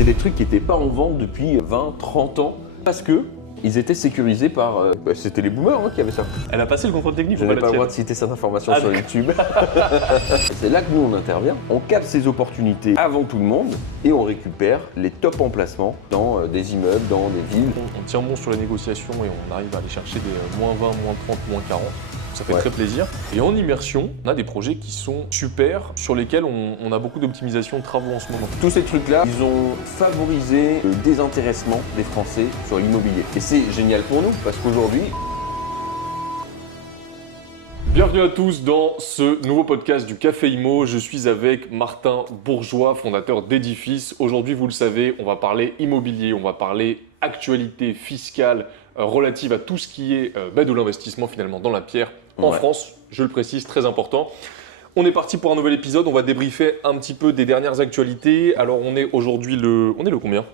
C'est des trucs qui n'étaient pas en vente depuis 20, 30 ans parce que ils étaient sécurisés par... c'était les boomers qui avaient ça. Elle a passé le contrôle technique. Je n'ai pas le droit de citer cette information sur YouTube. C'est là que nous on intervient. On capte ces opportunités avant tout le monde et on récupère les top emplacements dans des immeubles, dans des villes. On tient bon sur les négociations et on arrive à aller chercher des moins 20, moins 30, moins 40. Ça fait très plaisir. Et en immersion, on a des projets qui sont super, sur lesquels on a beaucoup d'optimisation de travaux en ce moment. Tous ces trucs-là, ils ont favorisé le désintéressement des Français sur l'immobilier. Et c'est génial pour nous, parce qu'aujourd'hui... Bienvenue à tous dans ce nouveau podcast du Café Imo. Je suis avec Martin Bourgeois, fondateur d'Edifice. Aujourd'hui, vous le savez, on va parler immobilier, on va parler actualité fiscale relative à tout ce qui est de l'investissement finalement dans la pierre en France. Je le précise, très important. On est parti pour un nouvel épisode, on va débriefer un petit peu des dernières actualités. Alors on est aujourd'hui On est le combien?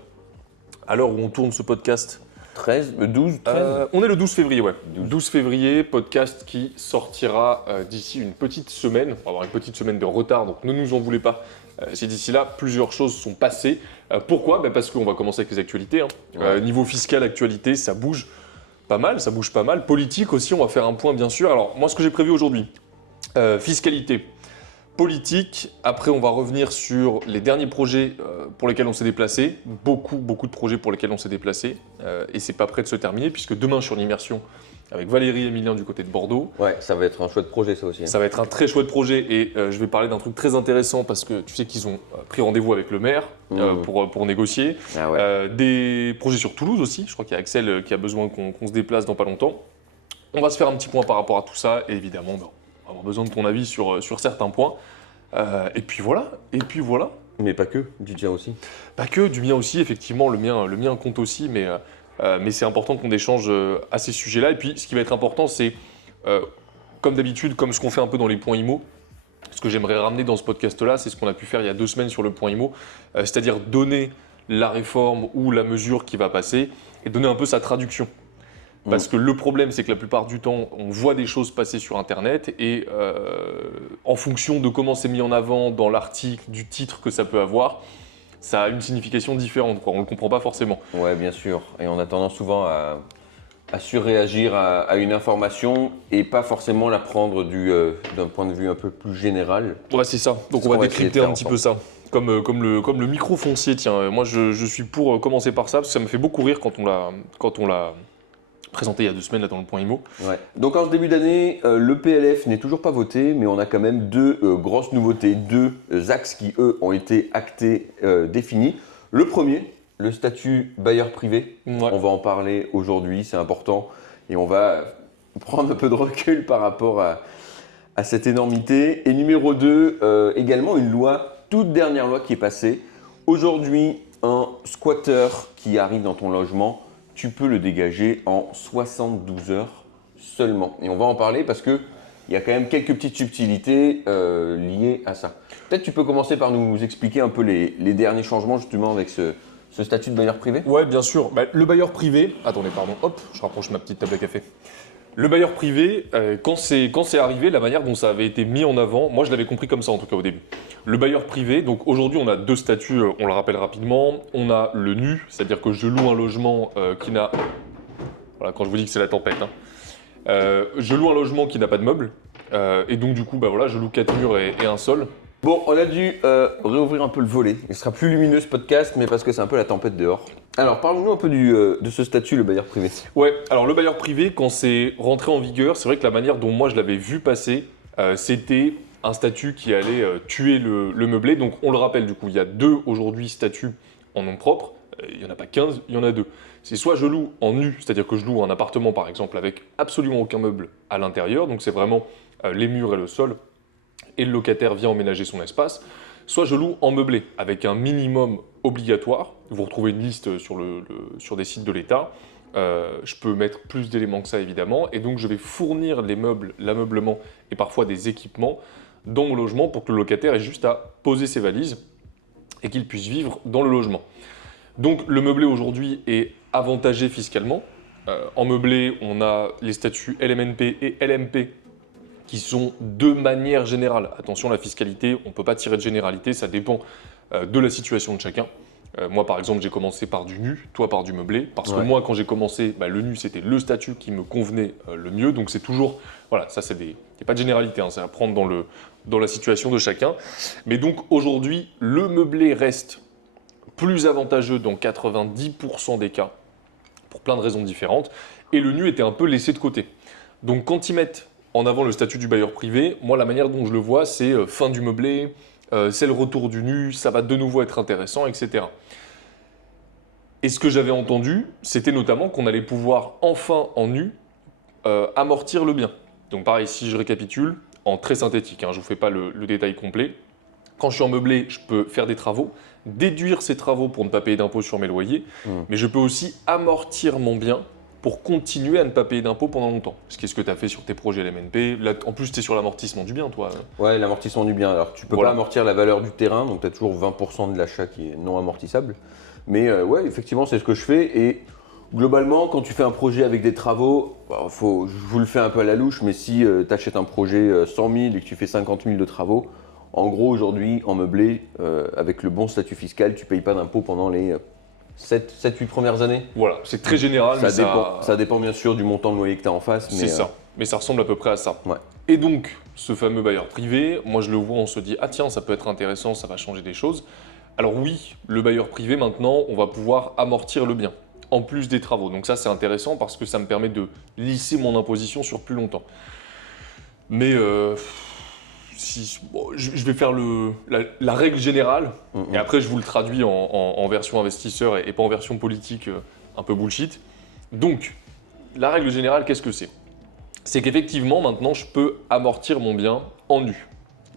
À l'heure où on tourne ce podcast 12, 13 On est le 12 février, ouais. 12 février, podcast qui sortira d'ici une petite semaine. On va avoir une petite semaine de retard, donc ne nous en voulez pas. Si d'ici là, plusieurs choses sont passées. Pourquoi? Parce qu'on va commencer avec les actualités. Niveau fiscal, actualité, ça bouge pas mal, Politique aussi, on va faire un point bien sûr. Alors moi, ce que j'ai prévu aujourd'hui, fiscalité. Politique, après on va revenir sur les derniers projets pour lesquels on s'est déplacé, beaucoup de projets pour lesquels on s'est déplacé, et c'est pas prêt de se terminer puisque demain je suis en immersion avec Valérie et Emilien du côté de Bordeaux. Ouais, ça va être un chouette projet ça aussi. Ça va être un très chouette projet et je vais parler d'un truc très intéressant parce que tu sais qu'ils ont pris rendez-vous avec le maire pour négocier. Ah ouais. Des projets sur Toulouse aussi, je crois qu'il y a Axel qui a besoin qu'on se déplace dans pas longtemps. On va se faire un petit point par rapport à tout ça et évidemment on va avoir besoin de ton avis sur certains points. Et puis voilà. Mais pas que, du tien aussi. Pas que, du mien aussi, effectivement, le mien compte aussi, mais c'est important qu'on échange à ces sujets-là. Et puis ce qui va être important, c'est, comme d'habitude, comme ce qu'on fait un peu dans les points IMO, ce que j'aimerais ramener dans ce podcast-là, c'est ce qu'on a pu faire il y a 2 semaines sur le point IMO, c'est-à-dire donner la réforme ou la mesure qui va passer et donner un peu sa traduction. Parce que le problème, c'est que la plupart du temps, on voit des choses passer sur Internet et en fonction de comment c'est mis en avant dans l'article, du titre que ça peut avoir, ça a une signification différente, quoi. On ne le comprend pas forcément. Ouais, bien sûr. Et on a tendance souvent à surréagir à une information et pas forcément la prendre d'un point de vue un peu plus général. Ouais, c'est ça. Donc on va décrypter un petit peu ça. Comme le micro foncier, tiens. Moi, je suis pour commencer par ça parce que ça me fait beaucoup rire quand on l'a présenté il y a 2 semaines là, dans le point IMO. Ouais. Donc en ce début d'année, le PLF n'est toujours pas voté, mais on a quand même 2 grosses nouveautés, 2 axes qui, eux, ont été actés, définis. Le premier, le statut bailleur privé. Ouais. On va en parler aujourd'hui, c'est important. Et on va prendre un peu de recul par rapport à cette énormité. Et numéro 2, également une loi, toute dernière loi qui est passée. Aujourd'hui, un squatter qui arrive dans ton logement, tu peux le dégager en 72 heures seulement. Et on va en parler parce qu'il y a quand même quelques petites subtilités liées à ça. Peut-être tu peux commencer par nous expliquer un peu les derniers changements justement avec ce statut de bailleur privé. Ouais, bien sûr. Le bailleur privé... Attendez, pardon. Hop, je rapproche ma petite table à café. Le bailleur privé, quand c'est arrivé, la manière dont ça avait été mis en avant, moi je l'avais compris comme ça en tout cas au début. Le bailleur privé, donc aujourd'hui on a 2 statuts, on le rappelle rapidement. On a le nu, c'est-à-dire que je loue un logement qui n'a... Voilà, quand je vous dis que c'est la tempête. Je loue un logement qui n'a pas de meubles. Et donc du coup, je loue 4 murs et un sol. Bon, on a dû réouvrir un peu le volet. Il sera plus lumineux ce podcast, mais parce que c'est un peu la tempête dehors. Alors, parle-nous un peu de ce statut, le bailleur privé. Ouais, alors le bailleur privé, quand c'est rentré en vigueur, c'est vrai que la manière dont moi je l'avais vu passer, c'était un statut qui allait tuer le meublé. Donc on le rappelle du coup, il y a 2 aujourd'hui statuts en nom propre. Il n'y en a pas 15, il y en a 2. C'est soit je loue en nu, c'est-à-dire que je loue un appartement par exemple avec absolument aucun meuble à l'intérieur, donc c'est vraiment les murs et le sol, et le locataire vient emménager son espace, soit je loue en meublé, avec un minimum obligatoire. Vous retrouvez une liste sur des sites de l'État. Je peux mettre plus d'éléments que ça, évidemment. Et donc, je vais fournir les meubles, l'ameublement et parfois des équipements dans mon logement pour que le locataire ait juste à poser ses valises et qu'il puisse vivre dans le logement. Donc, le meublé aujourd'hui est avantagé fiscalement. En meublé, on a les statuts LMNP et LMP qui sont de manière générale. Attention, la fiscalité, on ne peut pas tirer de généralité, ça dépend de la situation de chacun. Moi, par exemple, j'ai commencé par du nu, toi par du meublé, parce que Ouais. moi, quand j'ai commencé, le nu, c'était le statut qui me convenait le mieux. Donc, c'est toujours, voilà, ça, il n'y a pas de généralité, hein, c'est à prendre dans la situation de chacun. Mais donc, aujourd'hui, le meublé reste plus avantageux dans 90% des cas, pour plein de raisons différentes, et le nu était un peu laissé de côté. Donc, quand ils mettent en avant le statut du bailleur privé, moi, la manière dont je le vois, c'est fin du meublé, c'est le retour du nu, ça va de nouveau être intéressant, etc. Et ce que j'avais entendu, c'était notamment qu'on allait pouvoir enfin en nu amortir le bien. Donc pareil, si je récapitule, en très synthétique, hein, je ne vous fais pas le détail complet. Quand je suis en meublé, je peux faire des travaux, déduire ces travaux pour ne pas payer d'impôt sur mes loyers, mais je peux aussi amortir mon bien pour continuer à ne pas payer d'impôt pendant longtemps. Ce qui est ce que tu as fait sur tes projets LMNP. Là, en plus, tu es sur l'amortissement du bien, toi. Ouais, l'amortissement du bien. Alors, tu peux Voilà. pas amortir la valeur du terrain, donc tu as toujours 20% de l'achat qui est non amortissable. Mais ouais, effectivement, c'est ce que je fais. Et globalement, quand tu fais un projet avec des travaux, je vous le fais un peu à la louche, mais si tu achètes un projet 100 000 et que tu fais 50 000 de travaux, en gros, aujourd'hui, en meublé, avec le bon statut fiscal, tu ne payes pas d'impôt pendant les 7-8 premières années. Voilà, c'est très général, mais Ça dépend bien sûr du montant de loyer que tu as en face. c'est ça. Mais ça ressemble à peu près à ça. Ouais. Et donc, ce fameux bailleur privé, moi je le vois, on se dit, ah tiens, ça peut être intéressant, ça va changer des choses. Alors oui, le bailleur privé, maintenant, on va pouvoir amortir le bien, en plus des travaux. Donc ça, c'est intéressant parce que ça me permet de lisser mon imposition sur plus longtemps. Mais je vais faire la règle générale, et après je vous le traduis en version investisseur et pas en version politique un peu bullshit. Donc, la règle générale, qu'est-ce que c'est? C'est qu'effectivement, maintenant, je peux amortir mon bien en nu.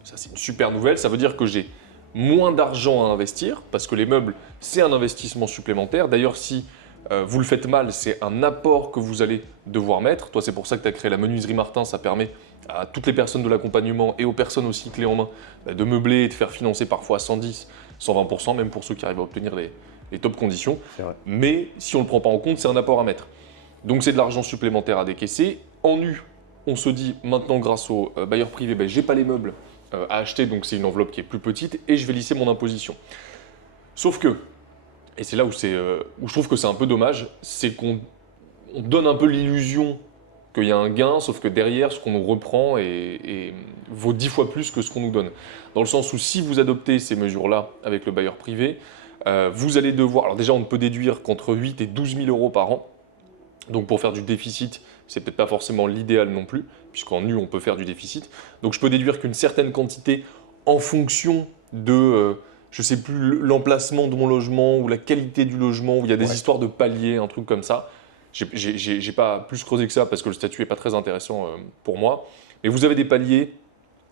Ça, c'est une super nouvelle. Ça veut dire que j'ai moins d'argent à investir, parce que les meubles, c'est un investissement supplémentaire. D'ailleurs, si vous le faites mal, c'est un apport que vous allez devoir mettre. Toi, c'est pour ça que tu as créé la menuiserie Martin. Ça permet à toutes les personnes de l'accompagnement et aux personnes aussi clés en main de meubler et de faire financer parfois à 110, 120%, même pour ceux qui arrivent à obtenir les top conditions. C'est vrai. Mais si on ne le prend pas en compte, c'est un apport à mettre. Donc c'est de l'argent supplémentaire à décaisser. En nu, on se dit maintenant grâce au bailleur privé, j'ai pas les meubles à acheter, donc c'est une enveloppe qui est plus petite et je vais lisser mon imposition. Sauf que, et c'est là où je trouve que c'est un peu dommage, c'est qu'on donne un peu l'illusion qu'il y a un gain, sauf que derrière, ce qu'on nous reprend vaut 10 fois plus que ce qu'on nous donne. Dans le sens où si vous adoptez ces mesures-là avec le bailleur privé, vous allez devoir, alors déjà on ne peut déduire qu'entre 8 et 12 000 euros par an. Donc pour faire du déficit, c'est peut-être pas forcément l'idéal non plus, puisqu'en nu on peut faire du déficit. Donc je peux déduire qu'une certaine quantité en fonction de, je sais plus, l'emplacement de mon logement ou la qualité du logement, où il y a des histoires de paliers, un truc comme ça. J'ai pas plus creusé que ça parce que le statut est pas très intéressant pour moi. Mais vous avez des paliers,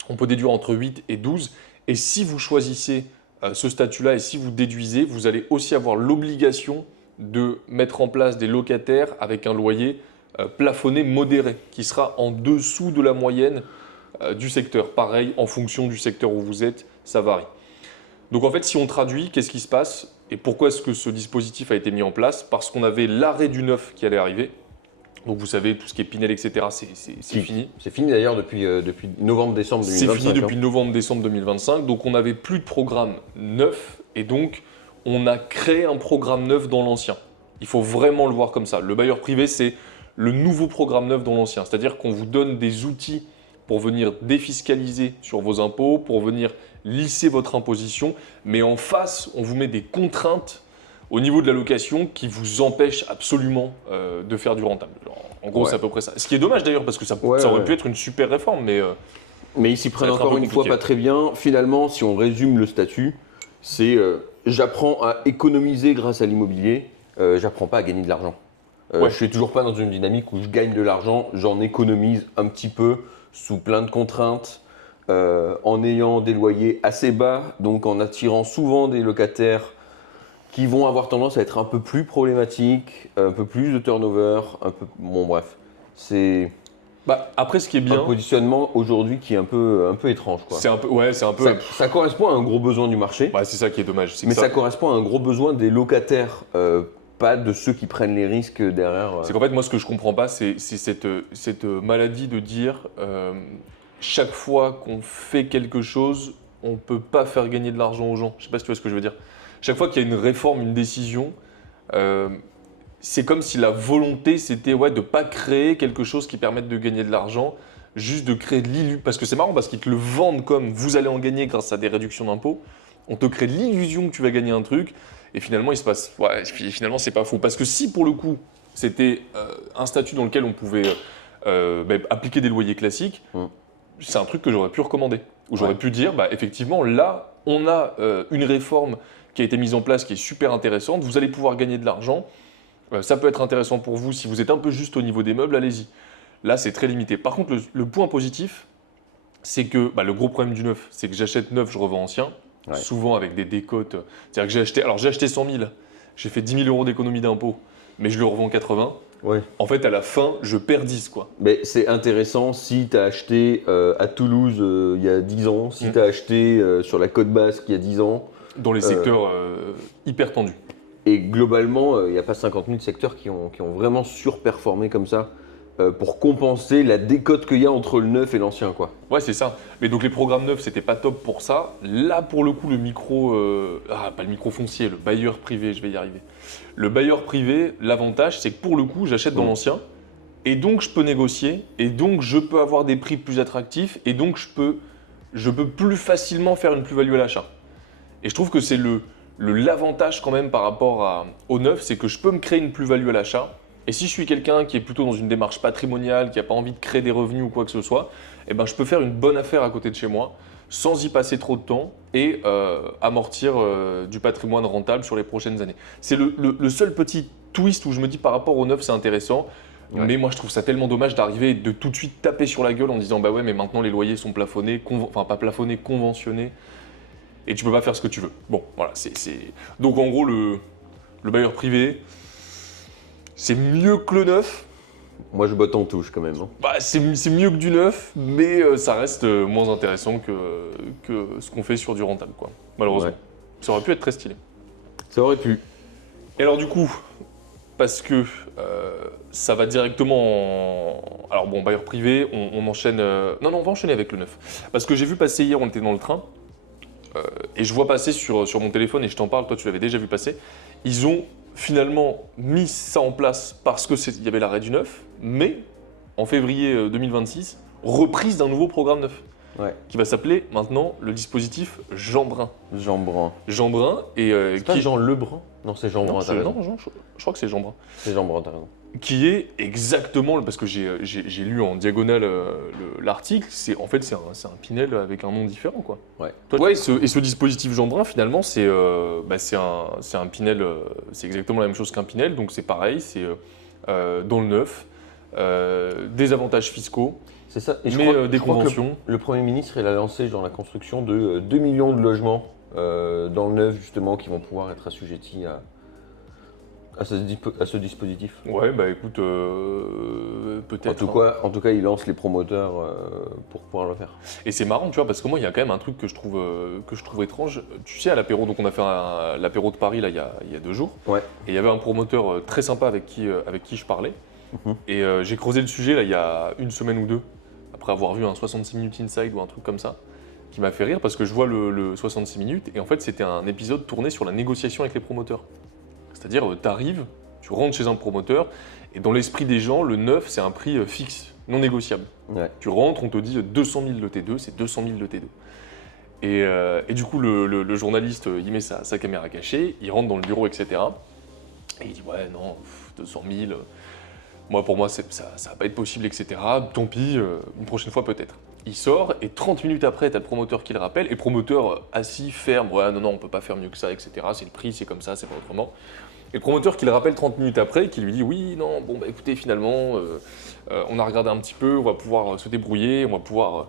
on peut déduire entre 8 et 12. Et si vous choisissez ce statut-là et si vous déduisez, vous allez aussi avoir l'obligation de mettre en place des locataires avec un loyer plafonné modéré, qui sera en dessous de la moyenne du secteur. Pareil, en fonction du secteur où vous êtes, ça varie. Donc en fait, si on traduit, qu'est-ce qui se passe et pourquoi est-ce que ce dispositif a été mis en place? Parce qu'on avait l'arrêt du neuf qui allait arriver. Donc vous savez, tout ce qui est Pinel, etc., c'est fini. C'est fini d'ailleurs depuis novembre-décembre 2025. C'est fini depuis novembre-décembre 2025. Donc on n'avait plus de programme neuf et donc on a créé un programme neuf dans l'ancien. Il faut vraiment le voir comme ça. Le bailleur privé, c'est le nouveau programme neuf dans l'ancien. C'est-à-dire qu'on vous donne des outils pour venir défiscaliser sur vos impôts, pour venir lisser votre imposition, mais en face, on vous met des contraintes au niveau de la location qui vous empêchent absolument de faire du rentable. En gros, c'est à peu près ça. Ce qui est dommage d'ailleurs, parce que ça aurait pu être une super réforme, mais ils s'y prennent va être un encore peu une fois compliqué. pas très bien. Finalement, si on résume le statut, c'est j'apprends à économiser grâce à l'immobilier, j'apprends pas à gagner de l'argent. Je suis toujours pas dans une dynamique où je gagne de l'argent, j'en économise un petit peu sous plein de contraintes, en ayant des loyers assez bas, donc en attirant souvent des locataires qui vont avoir tendance à être un peu plus problématiques, un peu plus de turnover, bon bref, c'est après, ce qui est un bien, positionnement aujourd'hui qui est un peu étrange, quoi. c'est un peu. Ça correspond à un gros besoin du marché, C'est ça qui est dommage. C'est que mais ça correspond à un gros besoin des locataires, pas de ceux qui prennent les risques derrière. C'est qu'en fait, moi, ce que je comprends pas, c'est cette maladie de dire chaque fois qu'on fait quelque chose, on peut pas faire gagner de l'argent aux gens. Je sais pas si tu vois ce que je veux dire. chaque fois qu'il y a une réforme, une décision, c'est comme si la volonté c'était de ne pas créer quelque chose qui permette de gagner de l'argent, juste de créer de l'illusion. Parce que c'est marrant, parce qu'ils te le vendent comme vous allez en gagner grâce à des réductions d'impôts. On te crée l'illusion que tu vas gagner un truc, et finalement, il se passe. Ouais, finalement, c'est pas faux. Parce que si pour le coup, c'était un statut dans lequel on pouvait appliquer des loyers classiques, c'est un truc que j'aurais pu recommander. Où j'aurais pu dire, effectivement, là, on a une réforme qui a été mise en place qui est super intéressante. Vous allez pouvoir gagner de l'argent. Ça peut être intéressant pour vous. Si vous êtes un peu juste au niveau des meubles, allez-y. Là, c'est très limité. Par contre, le point positif, c'est que le gros problème du neuf, c'est que j'achète neuf, je revends ancien. Ouais. Souvent avec des décotes. C'est-à-dire que j'ai acheté 100 000, j'ai fait 10 000 euros d'économie d'impôt, mais je le revends 80. Ouais. En fait, à la fin, je perds 10, quoi. Mais c'est intéressant si tu as acheté à Toulouse il y a 10 ans, si tu as acheté sur la côte basque il y a 10 ans. Dans les secteurs hyper tendus. Et globalement, il n'y a pas 50 000 secteurs qui ont vraiment surperformé comme ça pour compenser la décote qu'il y a entre le neuf et l'ancien, quoi. Ouais, c'est ça. Mais donc les programmes neufs, c'était pas top pour ça. Là, pour le coup, le micro... pas le micro foncier, le bailleur privé, je vais y arriver. Le bailleur privé, l'avantage, c'est que pour le coup, j'achète dans l'ancien, et donc je peux négocier, et donc je peux avoir des prix plus attractifs, et donc je peux plus facilement faire une plus-value à l'achat. Et je trouve que c'est l'avantage quand même par rapport au neuf, c'est que je peux me créer une plus-value à l'achat. Et si je suis quelqu'un qui est plutôt dans une démarche patrimoniale, qui n'a pas envie de créer des revenus ou quoi que ce soit, je peux faire une bonne affaire à côté de chez moi, sans y passer trop de temps et amortir du patrimoine rentable sur les prochaines années. C'est le seul petit twist où je me dis par rapport au neuf, c'est intéressant. Ouais. Mais moi, je trouve ça tellement dommage d'arriver et de tout de suite taper sur la gueule en disant bah ouais, mais maintenant les loyers sont plafonnés, enfin pas plafonnés, conventionnés. Et tu peux pas faire ce que tu veux. Bon, voilà, Donc en gros, le bailleur privé, c'est mieux que le neuf. Moi, je botte en touche quand même. Hein. C'est mieux que du neuf, mais ça reste moins intéressant que ce qu'on fait sur du rentable, quoi. Malheureusement. Ouais. Ça aurait pu être très stylé. Ça aurait pu. Et alors du coup, parce que ça va directement en... Alors bon, bailleur privé, on enchaîne... Non, on va enchaîner avec le neuf. Parce que j'ai vu passer hier, on était dans le train, et je vois passer sur mon téléphone, et je t'en parle, toi tu l'avais déjà vu passer, ils ont finalement mis ça en place parce qu'il y avait l'arrêt du neuf, mais en février 2026, reprise d'un nouveau programme neuf, qui va s'appeler maintenant le dispositif Jeanbrun. Jeanbrun, et c'est pas Jean Lebrun? Non, c'est Jeanbrun, t'as raison. Non, je crois que c'est Jeanbrun. C'est Jeanbrun, t'as raison. Qui est exactement, parce que j'ai lu en diagonale l'article, c'est un Pinel avec un nom différent, quoi. Ouais. Et ce dispositif Jeanbrun, finalement, c'est un Pinel, c'est exactement la même chose qu'un Pinel, donc c'est pareil, c'est dans le neuf, des avantages fiscaux, c'est ça. Et des conventions. Le Premier ministre, il a lancé la construction de 2 millions de logements dans le neuf, justement, qui vont pouvoir être assujettis à ce dispositif. Ouais, écoute, peut-être. En tout cas, il lance les promoteurs pour pouvoir le faire. Et c'est marrant, tu vois, parce que moi, il y a quand même un truc que je trouve étrange. Tu sais, à l'apéro, donc on a fait l'apéro de Paris, là, il y a 2 jours. Ouais. Et il y avait un promoteur très sympa avec qui je parlais. Et j'ai creusé le sujet, là, il y a 1 semaine ou 2, après avoir vu un 66 minutes inside ou un truc comme ça, qui m'a fait rire, parce que je vois le 66 minutes, et en fait, c'était un épisode tourné sur la négociation avec les promoteurs. C'est-à-dire, tu arrives, tu rentres chez un promoteur, et dans l'esprit des gens, le neuf, c'est un prix fixe, non négociable. Ouais. Tu rentres, on te dit 200 000 le T2, c'est 200 000 le T2. Et du coup, le journaliste, il met sa caméra cachée, il rentre dans le bureau, etc. Et il dit, ouais, non, 200 000, moi, pour moi, ça va pas être possible, etc. Tant pis, une prochaine fois peut-être. Il sort, et 30 minutes après, t'as le promoteur qui le rappelle, et le promoteur assis, ferme, ouais, non, on peut pas faire mieux que ça, etc. C'est le prix, c'est comme ça, c'est pas autrement. Et le promoteur qui le rappelle 30 minutes après, qui lui dit, oui, non, bon, écoutez, finalement, on a regardé un petit peu, on va pouvoir se débrouiller, on va pouvoir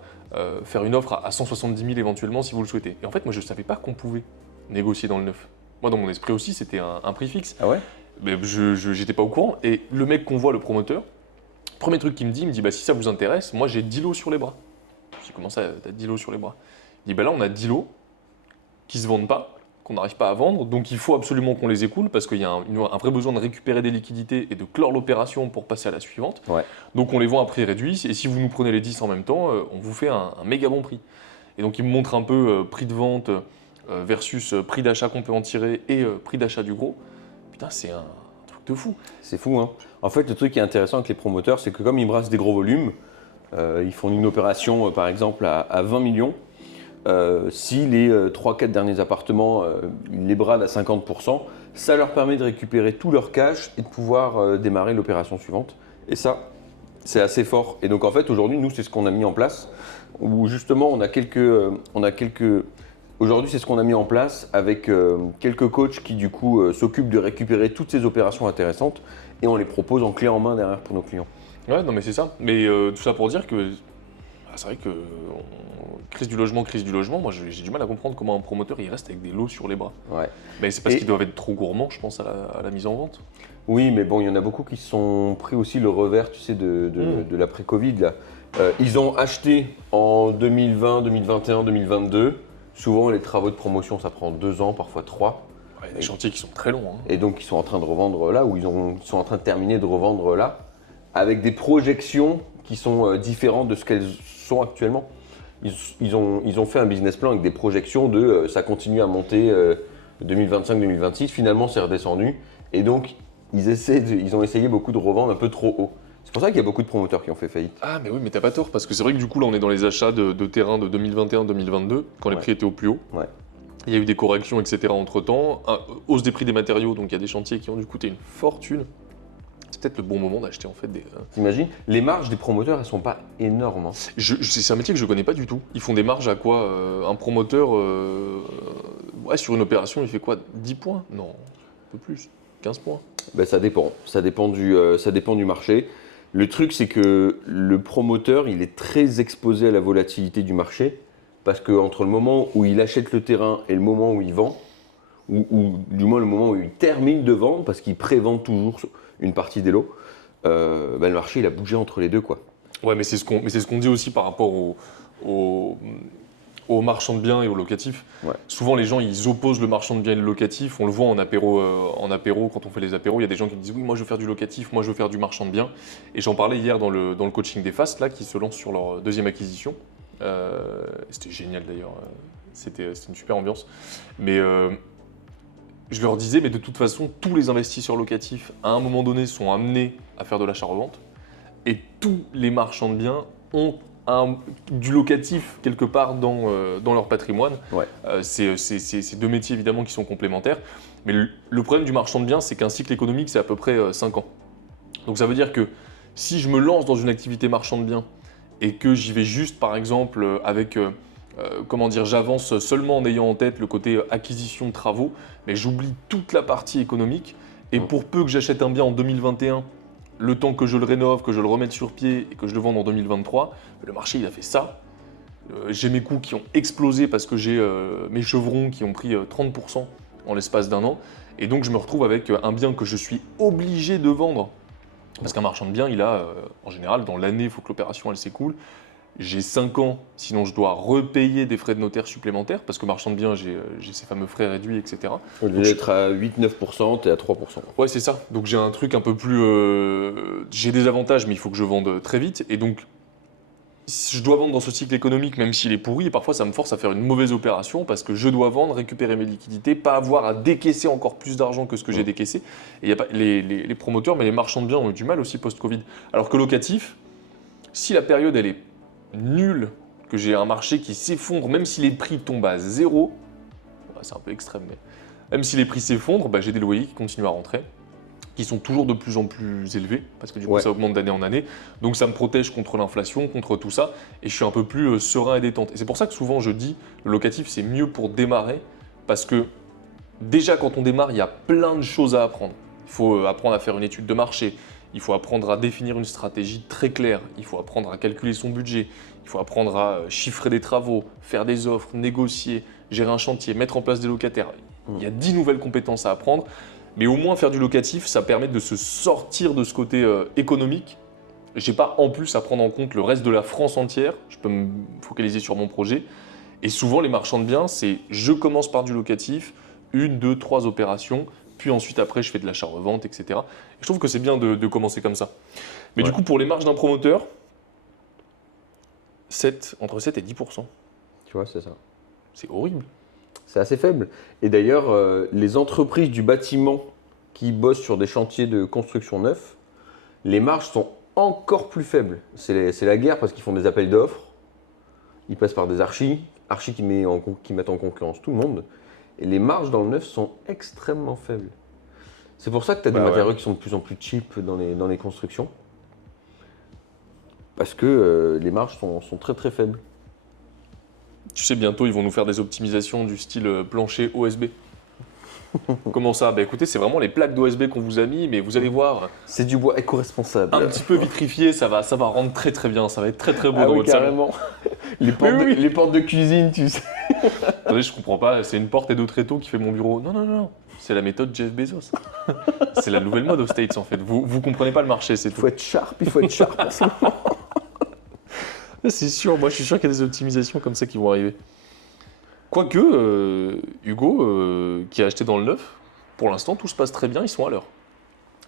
faire une offre à 170 000 éventuellement si vous le souhaitez. Et en fait, moi, je savais pas qu'on pouvait négocier dans le neuf. Moi, dans mon esprit aussi, c'était un prix fixe. Ah ouais? Mais j'étais pas au courant. Et le mec qu'on voit, le promoteur, premier truc qu'il me dit, si ça vous intéresse, moi j'ai 10 lots sur les bras. Je dis, comment ça, t'as 10 lots sur les bras? Il dit, là on a 10 lots qui se vendent pas, qu'on n'arrive pas à vendre, donc il faut absolument qu'on les écoule parce qu'il y a un vrai besoin de récupérer des liquidités et de clore l'opération pour passer à la suivante. Ouais. Donc on les vend à prix réduit, et si vous nous prenez les 10 en même temps, on vous fait un méga bon prix. Et donc il me montre un peu prix de vente, versus prix d'achat qu'on peut en tirer et prix d'achat du gros, putain, c'est un truc de fou. C'est fou, hein. En fait, le truc qui est intéressant avec les promoteurs, c'est que comme ils brassent des gros volumes, ils font une opération, par exemple, à 20 millions. Si les 3-4 derniers appartements, ils les bradent à 50%, ça leur permet de récupérer tout leur cash et de pouvoir démarrer l'opération suivante. Et ça, c'est assez fort. Et donc en fait, aujourd'hui, nous, c'est ce qu'on a mis en place, où justement, aujourd'hui, c'est ce qu'on a mis en place avec quelques coachs qui, du coup, s'occupent de récupérer toutes ces opérations intéressantes et on les propose en clé en main derrière pour nos clients. Ouais, non mais c'est ça. Mais tout ça pour dire que c'est vrai que crise du logement, moi j'ai du mal à comprendre comment un promoteur il reste avec des lots sur les bras. Ouais. Mais c'est parce qu'ils doivent être trop gourmands, je pense, à la mise en vente. Oui, mais bon, il y en a beaucoup qui se sont pris aussi le revers, tu sais, de l'après-Covid, là. Ils ont acheté en 2020, 2021, 2022. Souvent, les travaux de promotion, ça prend 2 ans, parfois 3. Ouais, il y a des chantiers qui sont très longs. Hein. Et donc, ils sont en train de revendre là, ou ils sont en train de terminer de revendre là, avec des projections qui sont différentes de ce qu'elles sont actuellement. Ils ont fait un business plan avec des projections de ça continue à monter 2025-2026. Finalement, c'est redescendu. Et donc, ils ont essayé beaucoup de revendre un peu trop haut. C'est pour ça qu'il y a beaucoup de promoteurs qui ont fait faillite. Ah mais oui, mais t'as pas tort, parce que c'est vrai que du coup là on est dans les achats de terrain de 2021-2022, quand les prix étaient au plus haut. Ouais. Il y a eu des corrections, etc. entre temps, hausse des prix des matériaux, donc il y a des chantiers qui ont dû coûter une fortune. C'est peut-être le bon moment d'acheter en fait des... T'imagines ? Les marges des promoteurs, elles sont pas énormes. Hein. C'est un métier que je connais pas du tout. Ils font des marges à quoi un promoteur, ouais, sur une opération, il fait quoi 10 points? Non, un peu plus, 15 points. Ben, ça dépend. Ça dépend du marché. Le truc, c'est que le promoteur, il est très exposé à la volatilité du marché parce qu'entre le moment où il achète le terrain et le moment où il vend, ou du moins le moment où il termine de vendre, parce qu'il prévend toujours une partie des lots, ben, le marché, il a bougé entre les deux, quoi. Ouais, mais c'est ce qu'on dit aussi par rapport aux marchands de biens et aux locatifs. Ouais. Souvent, les gens, ils opposent le marchand de biens et le locatif. On le voit en apéro, quand on fait les apéros, il y a des gens qui me disent « Oui, moi, je veux faire du locatif, moi, je veux faire du marchand de biens. » Et j'en parlais hier dans le coaching des Fast, là, qui se lancent sur leur deuxième acquisition. C'était génial, d'ailleurs. C'était une super ambiance. Mais je leur disais, mais de toute façon, tous les investisseurs locatifs, à un moment donné, sont amenés à faire de l'achat-revente. Et tous les marchands de biens ont du locatif quelque part dans leur patrimoine. Ouais. C'est deux métiers évidemment qui sont complémentaires. Mais le problème du marchand de biens, c'est qu'un cycle économique, c'est à peu près 5 ans. Donc ça veut dire que si je me lance dans une activité marchand de biens et que j'y vais juste par exemple avec, j'avance seulement en ayant en tête le côté acquisition de travaux, mais j'oublie toute la partie économique. Et pour peu que j'achète un bien en 2021, le temps que je le rénove, que je le remette sur pied et que je le vende en 2023, le marché il a fait ça. J'ai mes coûts qui ont explosé parce que j'ai mes chevrons qui ont pris 30% en l'espace d'un an. Et donc je me retrouve avec un bien que je suis obligé de vendre. Parce qu'un marchand de biens, il a, en général, dans l'année, il faut que l'opération elle s'écoule. J'ai 5 ans, sinon je dois repayer des frais de notaire supplémentaires, parce que marchand de biens, j'ai ces fameux frais réduits, etc. Au lieu d'être à 8-9%, tu es à 3%. Ouais, c'est ça. Donc j'ai un truc un peu plus... j'ai des avantages, mais il faut que je vende très vite. Et donc, si je dois vendre dans ce cycle économique, même s'il est pourri, et parfois ça me force à faire une mauvaise opération, parce que je dois vendre, récupérer mes liquidités, pas avoir à décaisser encore plus d'argent que ce que j'ai décaissé. Et y a pas, les promoteurs, mais les marchands de biens ont eu du mal aussi post-Covid. Alors que locatif, si la période elle est nulle, que j'ai un marché qui s'effondre, même si les prix tombent à 0, c'est un peu extrême, mais même si les prix s'effondrent, bah, j'ai des loyers qui continuent à rentrer, qui sont toujours de plus en plus élevés, parce que du coup ça augmente d'année en année, donc ça me protège contre l'inflation, contre tout ça, et je suis un peu plus serein et détente. Et c'est pour ça que souvent je dis, le locatif c'est mieux pour démarrer, parce que déjà quand on démarre, il y a plein de choses à apprendre. Il faut apprendre à faire une étude de marché, il faut apprendre à définir une stratégie très claire, il faut apprendre à calculer son budget, il faut apprendre à chiffrer des travaux, faire des offres, négocier, gérer un chantier, mettre en place des locataires. Il y a 10 nouvelles compétences à apprendre, mais au moins faire du locatif, ça permet de se sortir de ce côté économique. Je n'ai pas en plus à prendre en compte le reste de la France entière, je peux me focaliser sur mon projet. Et souvent les marchands de biens, c'est je commence par du locatif, 1, 2, 3 opérations, puis ensuite après je fais de l'achat-revente, etc. Et je trouve que c'est bien de commencer comme ça. Mais du coup pour les marges d'un promoteur, entre 7 et 10%. Tu vois, c'est ça. C'est horrible. C'est assez faible. Et d'ailleurs, les entreprises du bâtiment qui bossent sur des chantiers de construction neufs, les marges sont encore plus faibles. C'est la guerre parce qu'ils font des appels d'offres, ils passent par des archis qui mettent en concurrence tout le monde. Et les marges dans le neuf sont extrêmement faibles. C'est pour ça que tu as des matériaux qui sont de plus en plus cheap dans les constructions. Parce que les marges sont très très faibles. Tu sais, bientôt, ils vont nous faire des optimisations du style plancher OSB. Comment ça? Bah écoutez, c'est vraiment les plaques d'OSB qu'on vous a mis, mais vous allez voir, C'est du bois éco-responsable. un petit peu vitrifié, ça va rendre très très bien, ça va être très très beau Ah dans oui, votre salon. carrément. Les portes de cuisine, tu sais. Attendez, je comprends pas, c'est une porte et deux tréteaux qui fait mon bureau. Non, non, non, c'est la méthode Jeff Bezos. C'est la nouvelle mode aux States en fait. Vous comprenez pas le marché, c'est Il tout. faut être sharp, il faut être sharp. C'est sûr, moi je suis sûr qu'il y a des optimisations comme ça qui vont arriver. Quoique, Hugo, qui a acheté dans le neuf, pour l'instant tout se passe très bien, ils sont à l'heure.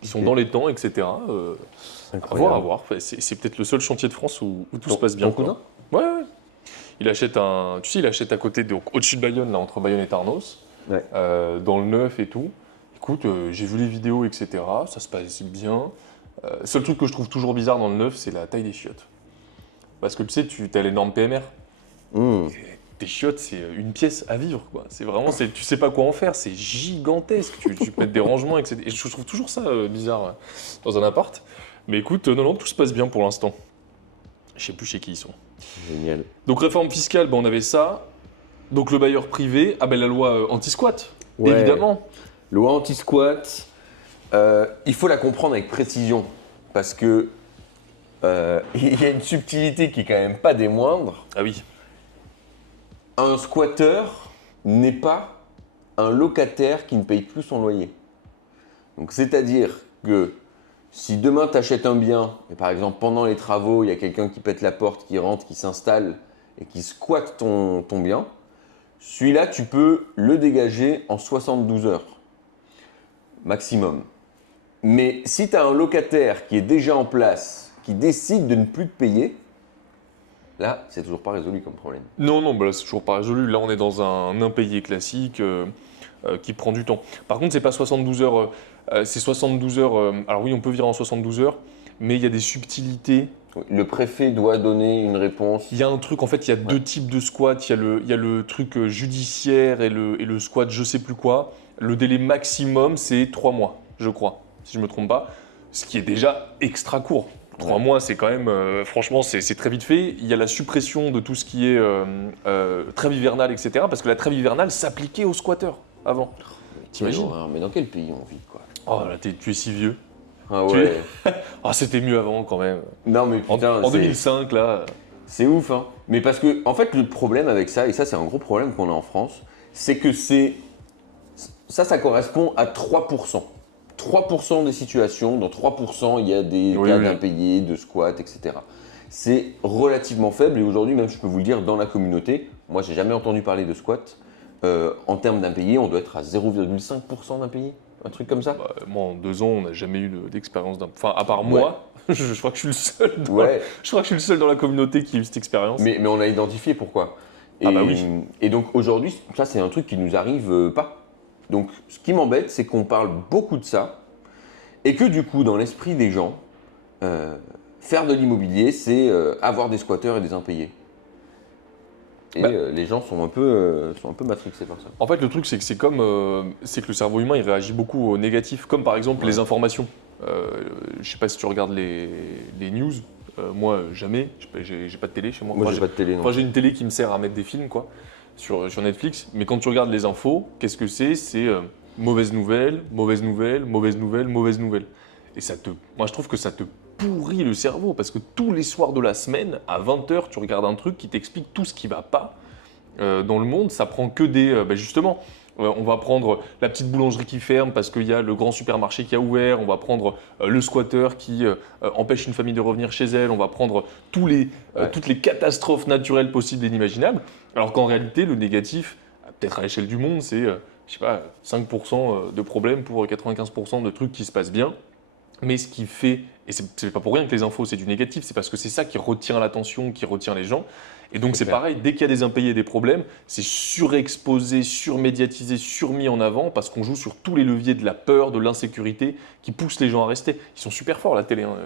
Ils sont Ok. dans les temps, etc. À voir. Enfin, c'est peut-être le seul chantier de France où tout se passe bien. Ton cousin Ouais, ouais. Il achète à côté, donc au-dessus de Bayonne, là, entre Bayonne et Tarnos, Ouais. dans le neuf et tout. Écoute, j'ai vu les vidéos, etc. Ça se passe bien. Seul truc que je trouve toujours bizarre dans le neuf, c'est la taille des chiottes. Parce que tu sais, tu as les normes PMR. Mmh. Tes chiottes, c'est une pièce à vivre, quoi. C'est vraiment, tu sais pas quoi en faire, c'est gigantesque. Tu peux mettre des rangements, etc. Et je trouve toujours ça bizarre dans un appart. Mais écoute, non, tout se passe bien pour l'instant. Je sais plus chez qui ils sont. Génial. Donc réforme fiscale, on avait ça. Donc le bailleur privé, la loi anti-squat, Ouais. évidemment. Loi anti-squat, il faut la comprendre avec précision. Parce que il y a une subtilité qui est quand même pas des moindres. Ah oui. Un squatteur n'est pas un locataire qui ne paye plus son loyer. Donc c'est-à-dire que si demain tu achètes un bien, et par exemple pendant les travaux, il y a quelqu'un qui pète la porte, qui rentre, qui s'installe et qui squatte ton bien, celui-là tu peux le dégager en 72 heures maximum. Mais si tu as un locataire qui est déjà en place, qui décide de ne plus te payer, là c'est toujours pas résolu comme problème. Non, là c'est toujours pas résolu. Là on est dans un impayé classique qui prend du temps. Par contre, c'est pas 72 heures, c'est 72 heures. Alors oui, on peut virer en 72 heures, mais il y a des subtilités. Le préfet doit donner une réponse. Il y a un truc, en fait, il y a deux types de squat. Il y a le truc judiciaire et le squat je sais plus quoi. Le délai maximum, c'est 3 mois, je crois, si je me trompe pas. Ce qui est déjà extra court. 3 mois, c'est quand même, franchement, c'est très vite fait. Il y a la suppression de tout ce qui est trêve hivernale, etc. Parce que la trêve hivernale s'appliquait aux squatteurs avant. T'imagines? Mais dans quel pays on vit quoi? Oh là, tu es si vieux. Ah Tu ouais. Ah, c'était mieux avant quand même. Non mais putain, En 2005, là. c'est ouf hein. Mais parce que en fait le problème avec ça, et ça c'est un gros problème qu'on a en France, c'est que ça correspond à 3%. 3% des situations, dans 3% il y a des cas d'impayés, de squats, etc. C'est relativement faible et aujourd'hui même je peux vous le dire dans la communauté, moi j'ai jamais entendu parler de squat. En termes d'impayés, on doit être à 0,5% d'impayés, un truc comme ça. Bah, moi, en 2 ans, on n'a jamais eu d'expérience d'un. Enfin, à part moi, je crois que je suis le seul. Je crois que je suis le seul dans la communauté qui a eu cette expérience. Mais on a identifié pourquoi. Et, Ah bah oui. Et donc aujourd'hui, ça c'est un truc qui nous arrive pas. Donc ce qui m'embête, c'est qu'on parle beaucoup de ça et que du coup, dans l'esprit des gens, faire de l'immobilier, c'est avoir des squatteurs et des impayés. Et les gens sont un peu matrixés par ça. En fait, le truc, c'est que c'est que le cerveau humain, il réagit beaucoup au négatif, comme par exemple les informations. Je sais pas si tu regardes les news. Moi, jamais. J'ai pas de télé chez moi. Moi, Enfin, j'ai pas de télé. Non. Enfin, j'ai une télé qui me sert à mettre des films, quoi, sur Netflix. Mais quand tu regardes les infos, qu'est-ce que c'est? C'est mauvaise nouvelle, mauvaise nouvelle, mauvaise nouvelle, mauvaise nouvelle. Et moi, je trouve que ça te pourrit le cerveau parce que tous les soirs de la semaine, à 20h, tu regardes un truc qui t'explique tout ce qui va pas dans le monde. Ça prend que des. Justement, on va prendre la petite boulangerie qui ferme parce qu'il y a le grand supermarché qui a ouvert. On va prendre le squatter qui empêche une famille de revenir chez elle. On va prendre toutes les catastrophes naturelles possibles et inimaginables. Alors qu'en réalité, le négatif, peut-être à l'échelle du monde, c'est je sais pas, 5% de problèmes pour 95% de trucs qui se passent bien. Mais ce qui fait, et c'est pas pour rien que les infos c'est du négatif, c'est parce que c'est ça qui retient l'attention, qui retient les gens. Et donc c'est clair. pareil, dès qu'il y a des impayés et des problèmes, c'est surexposé, surmédiatisé, surmis en avant, parce qu'on joue sur tous les leviers de la peur, de l'insécurité, qui poussent les gens à rester. Ils sont super forts la télé, hein.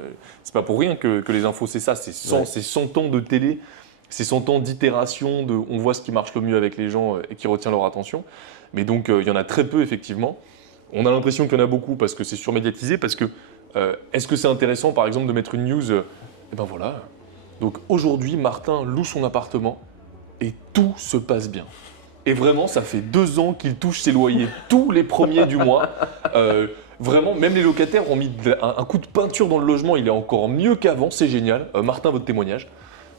C'est pas pour rien que les infos c'est ça, c'est 100 ans de télé, c'est 100 ans d'itération, on voit ce qui marche le mieux avec les gens et qui retient leur attention. Mais donc il y en a très peu effectivement. On a l'impression qu'il y en a beaucoup parce que c'est surmédiatisé, parce que est-ce que c'est intéressant par exemple de mettre une news Eh ben voilà. Donc aujourd'hui, Martin loue son appartement et tout se passe bien. Et vraiment, ça fait 2 ans qu'il touche ses loyers tous les premiers du mois. Vraiment, même les locataires ont mis un coup de peinture dans le logement, il est encore mieux qu'avant, c'est génial. Martin, votre témoignage,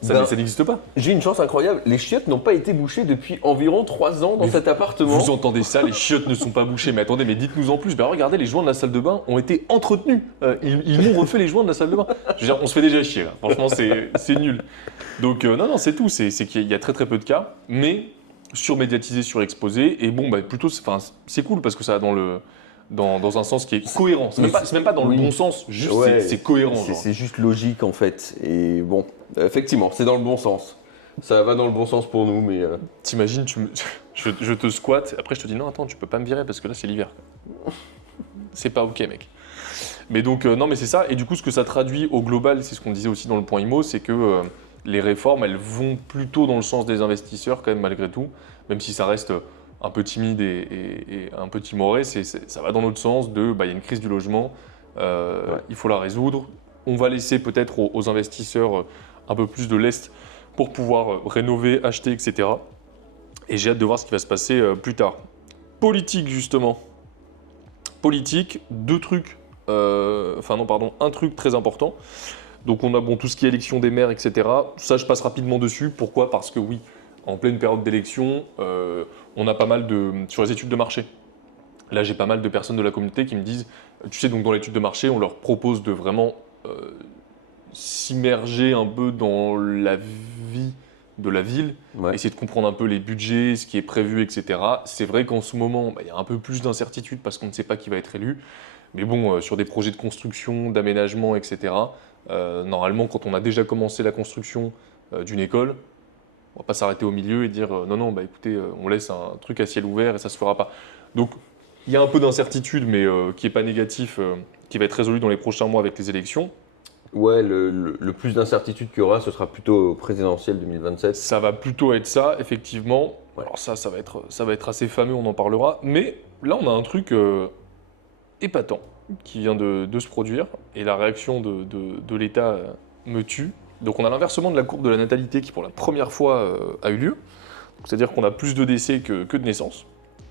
ça n'existe pas. J'ai une chance incroyable, les chiottes n'ont pas été bouchées depuis environ 3 ans dans cet appartement. Vous entendez ça, les chiottes ne sont pas bouchées. Mais attendez, mais dites-nous en plus. Ben regardez, les joints de la salle de bain ont été entretenus. Ils m'ont refait les joints de la salle de bain. Je veux dire, on se fait déjà chier là. Franchement, c'est nul. Donc non, c'est tout. C'est qu'il y a très très peu de cas, mais surmédiatisé, surexposé. Et bon, bah, plutôt, c'est cool parce que ça va dans un sens qui est cohérent. C'est même pas dans le bon sens, juste c'est cohérent. C'est juste logique en fait. Et bon, effectivement, c'est dans le bon sens. Ça va dans le bon sens pour nous, mais... T'imagines, je te squatte, après je te dis non, attends, tu peux pas me virer parce que là c'est l'hiver. C'est pas ok, mec. Mais donc, non, mais c'est ça. Et du coup, ce que ça traduit au global, c'est ce qu'on disait aussi dans le point IMO, c'est que les réformes, elles vont plutôt dans le sens des investisseurs, quand même, malgré tout, même si ça reste un peu timide et un peu timoré, ça va dans l'autre sens de, il y a une crise du logement, il faut la résoudre. On va laisser peut-être aux investisseurs un peu plus de lest pour pouvoir rénover, acheter, etc. Et j'ai hâte de voir ce qui va se passer plus tard. Politique, justement. Politique, un truc très important. Donc on a tout ce qui est élection des maires, etc. Ça, je passe rapidement dessus. Pourquoi ? Parce que oui, en pleine période d'élection, on a pas mal sur les études de marché. Là, j'ai pas mal de personnes de la communauté qui me disent, tu sais, donc dans l'étude de marché, on leur propose de vraiment s'immerger un peu dans la vie de la ville, essayer de comprendre un peu les budgets, ce qui est prévu, etc. C'est vrai qu'en ce moment, il y a un peu plus d'incertitude parce qu'on ne sait pas qui va être élu. Mais bon, sur des projets de construction, d'aménagement, etc., normalement, quand on a déjà commencé la construction d'une école, on ne va pas s'arrêter au milieu et dire non, écoutez, on laisse un truc à ciel ouvert et ça ne se fera pas. Donc, il y a un peu d'incertitude, mais qui n'est pas négatif, qui va être résolu dans les prochains mois avec les élections. Ouais, le plus d'incertitude qu'il y aura, ce sera plutôt présidentiel 2027. Ça va plutôt être ça, effectivement. Alors ça va être assez fameux, on en parlera. Mais là, on a un truc épatant qui vient de se produire. Et la réaction de l'État me tue. Donc on a l'inversement de la courbe de la natalité qui, pour la première fois, a eu lieu. C'est-à-dire qu'on a plus de décès que de naissances.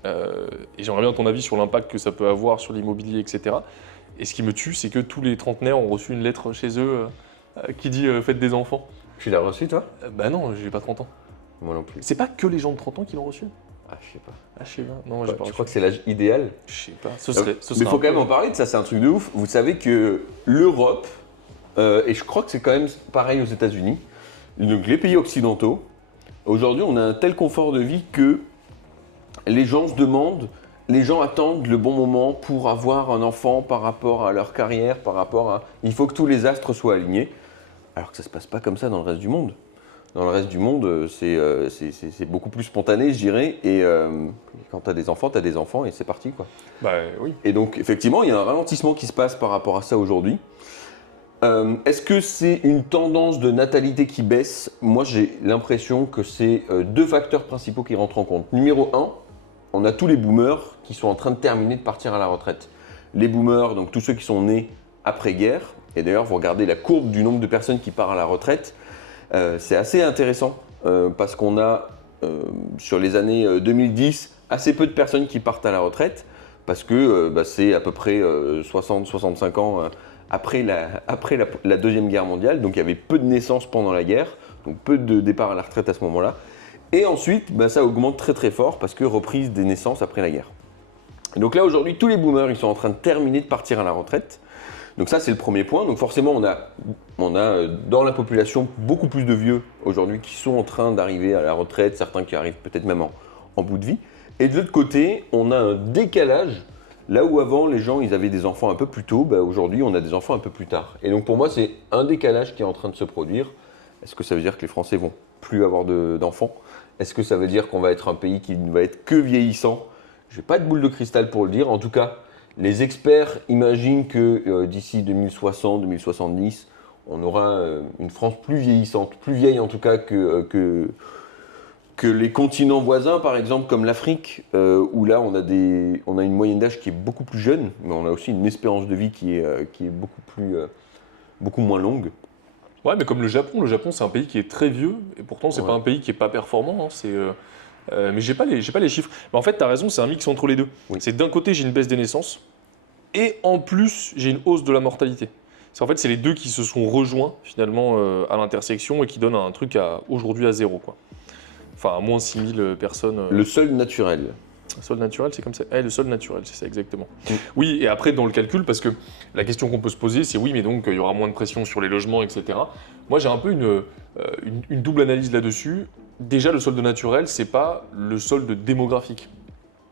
Et j'aimerais bien ton avis sur l'impact que ça peut avoir sur l'immobilier, etc. Et ce qui me tue, c'est que tous les trentenaires ont reçu une lettre chez eux qui dit « Faites des enfants ». Tu l'as reçu, toi ? Bah non, j'ai pas 30 ans. Moi non plus. C'est pas que les gens de 30 ans qui l'ont reçu ? Ah, je sais pas. Ah, je sais pas. Non, j'ai pas Tu reçu. crois que c'est l'âge idéal ? Je sais pas. Mais il faut quand même en parler de ça, c'est un truc de ouf. Vous savez que l'Europe, et je crois que c'est quand même pareil aux États-Unis, donc les pays occidentaux, aujourd'hui on a un tel confort de vie que les gens se demandent, les gens attendent le bon moment pour avoir un enfant par rapport à leur carrière, par rapport à... Il faut que tous les astres soient alignés, alors que ça ne se passe pas comme ça dans le reste du monde. Dans le reste du monde, c'est beaucoup plus spontané, je dirais, et quand tu as des enfants et c'est parti, quoi. Bah oui. Et donc, effectivement, il y a un ralentissement qui se passe par rapport à ça aujourd'hui. Est-ce que c'est une tendance de natalité qui baisse ? Moi, j'ai l'impression que c'est 2 facteurs principaux qui rentrent en compte. Numéro 1, on a tous les boomers qui sont en train de terminer de partir à la retraite. Les boomers, donc tous ceux qui sont nés après-guerre, et d'ailleurs, vous regardez la courbe du nombre de personnes qui partent à la retraite, c'est assez intéressant parce qu'on a, sur les années 2010, assez peu de personnes qui partent à la retraite parce que c'est à peu près 60-65 ans après la Deuxième Guerre mondiale, donc il y avait peu de naissances pendant la guerre, donc peu de départs à la retraite à ce moment-là. Et ensuite, ça augmente très très fort parce que reprise des naissances après la guerre. Et donc là aujourd'hui, tous les boomers, ils sont en train de terminer de partir à la retraite. Donc ça, c'est le premier point. Donc forcément, on a dans la population beaucoup plus de vieux aujourd'hui qui sont en train d'arriver à la retraite, certains qui arrivent peut-être même en bout de vie. Et de l'autre côté, on a un décalage Là où avant, les gens, ils avaient des enfants un peu plus tôt, aujourd'hui, on a des enfants un peu plus tard. Et donc pour moi, c'est un décalage qui est en train de se produire. Est-ce que ça veut dire que les Français vont plus avoir d'enfants? Est-ce que ça veut dire qu'on va être un pays qui ne va être que vieillissant? Je n'ai pas de boule de cristal pour le dire. En tout cas, les experts imaginent que d'ici 2060, 2070, on aura une France plus vieillissante, plus vieille en tout cas que les continents voisins, par exemple comme l'Afrique, où là on a une moyenne d'âge qui est beaucoup plus jeune, mais on a aussi une espérance de vie qui est beaucoup moins longue. Ouais, mais comme le Japon c'est un pays qui est très vieux, et pourtant c'est pas un pays qui est pas performant, hein, mais j'ai pas les chiffres. Mais en fait, tu as raison, c'est un mix entre les deux. Oui. C'est d'un côté, j'ai une baisse des naissances, et en plus, j'ai une hausse de la mortalité. C'est les deux qui se sont rejoints finalement à l'intersection et qui donnent un truc aujourd'hui à zéro, quoi. Enfin, à moins 6000 personnes. Le solde naturel. Le solde naturel, c'est comme ça. Le solde naturel, c'est ça exactement. Mm. Oui, et après, dans le calcul, parce que la question qu'on peut se poser, c'est oui, mais donc il y aura moins de pression sur les logements, etc. Moi, j'ai un peu une double analyse là-dessus. Déjà, le solde naturel, c'est pas le solde démographique.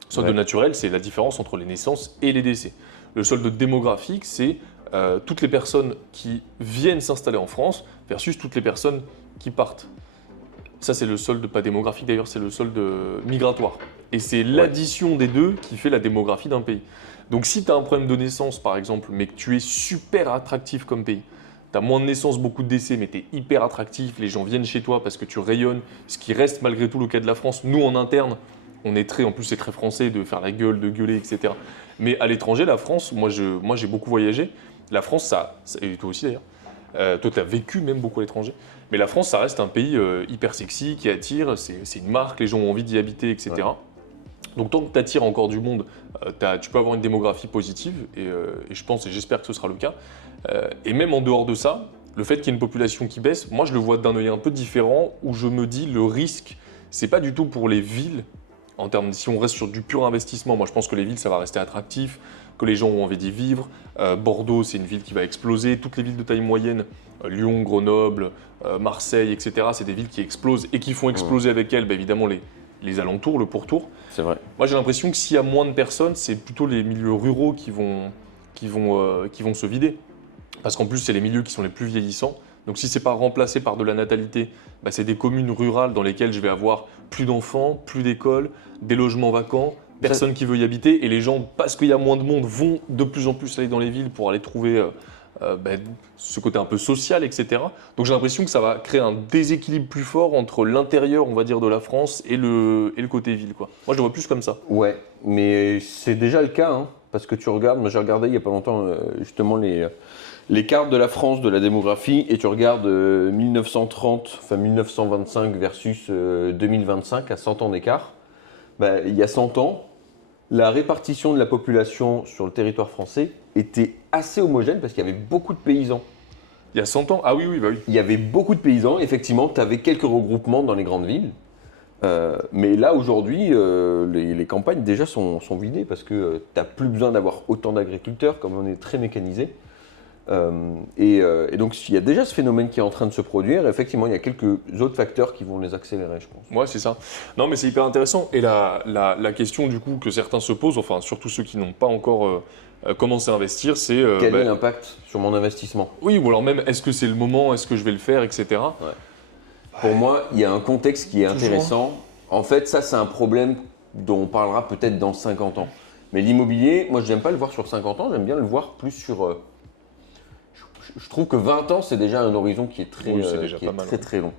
Le solde naturel, c'est la différence entre les naissances et les décès. Le solde démographique, c'est toutes les personnes qui viennent s'installer en France versus toutes les personnes qui partent. Ça, c'est le solde, pas démographique d'ailleurs, c'est le solde migratoire. Et c'est l'addition des deux qui fait la démographie d'un pays. Donc si tu as un problème de naissance, par exemple, mais que tu es super attractif comme pays, tu as moins de naissances, beaucoup de décès, mais tu es hyper attractif, les gens viennent chez toi parce que tu rayonnes, ce qui reste malgré tout le cas de la France. Nous, en interne, en plus c'est très français de faire la gueule, de gueuler, etc. Mais à l'étranger, la France, moi j'ai beaucoup voyagé. La France, et toi aussi d'ailleurs, toi tu as vécu même beaucoup à l'étranger. Mais la France, ça reste un pays hyper sexy, qui attire, c'est une marque, les gens ont envie d'y habiter, etc. Ouais. Donc tant que tu attires encore du monde, tu peux avoir une démographie positive, et je pense et j'espère que ce sera le cas. Et même en dehors de ça, le fait qu'il y ait une population qui baisse, moi je le vois d'un œil un peu différent, où je me dis le risque, c'est pas du tout pour les villes, en termes, si on reste sur du pur investissement, moi je pense que les villes ça va rester attractif, que les gens ont envie d'y vivre. Bordeaux, c'est une ville qui va exploser. Toutes les villes de taille moyenne, Lyon, Grenoble, Marseille, etc., c'est des villes qui explosent et qui font exploser avec elles, évidemment, les alentours, le pourtour. C'est vrai. Moi, j'ai l'impression que s'il y a moins de personnes, c'est plutôt les milieux ruraux qui vont se vider. Parce qu'en plus, c'est les milieux qui sont les plus vieillissants. Donc si ce n'est pas remplacé par de la natalité, c'est des communes rurales dans lesquelles je vais avoir plus d'enfants, plus d'écoles, des logements vacants, personne qui veut y habiter, et les gens, parce qu'il y a moins de monde, vont de plus en plus aller dans les villes pour aller trouver ce côté un peu social, etc. Donc j'ai l'impression que ça va créer un déséquilibre plus fort entre l'intérieur, on va dire, de la France et le côté ville, quoi. Moi je le vois plus comme ça. Ouais, mais c'est déjà le cas, hein, parce que tu regardes, moi j'ai regardé il n'y a pas longtemps justement les cartes de la France, de la démographie, et tu regardes 1930, enfin 1925 versus 2025 à 100 ans d'écart. Il y a 100 ans, la répartition de la population sur le territoire français était assez homogène parce qu'il y avait beaucoup de paysans. Il y a 100 ans? Ah oui, oui. Il y avait beaucoup de paysans, effectivement, tu avais quelques regroupements dans les grandes villes. Mais là, aujourd'hui, les campagnes déjà sont vidées parce que tu n'as plus besoin d'avoir autant d'agriculteurs, comme on est très mécanisé. Et donc, il y a déjà ce phénomène qui est en train de se produire. Effectivement, il y a quelques autres facteurs qui vont les accélérer, je pense. Ouais, c'est ça. Non, mais c'est hyper intéressant. Et la question, du coup, que certains se posent, enfin, surtout ceux qui n'ont pas encore commencé à investir, c'est… Quel est l'impact sur mon investissement? Oui, ou alors même, est-ce que c'est le moment, est-ce que je vais le faire, etc. Ouais. Pour moi, il y a un contexte qui est intéressant. En fait, ça, c'est un problème dont on parlera peut-être dans 50 ans. Mais l'immobilier, moi, je n'aime pas le voir sur 50 ans, j'aime bien le voir plus sur… Je trouve que 20 ans, c'est déjà un horizon qui est très long.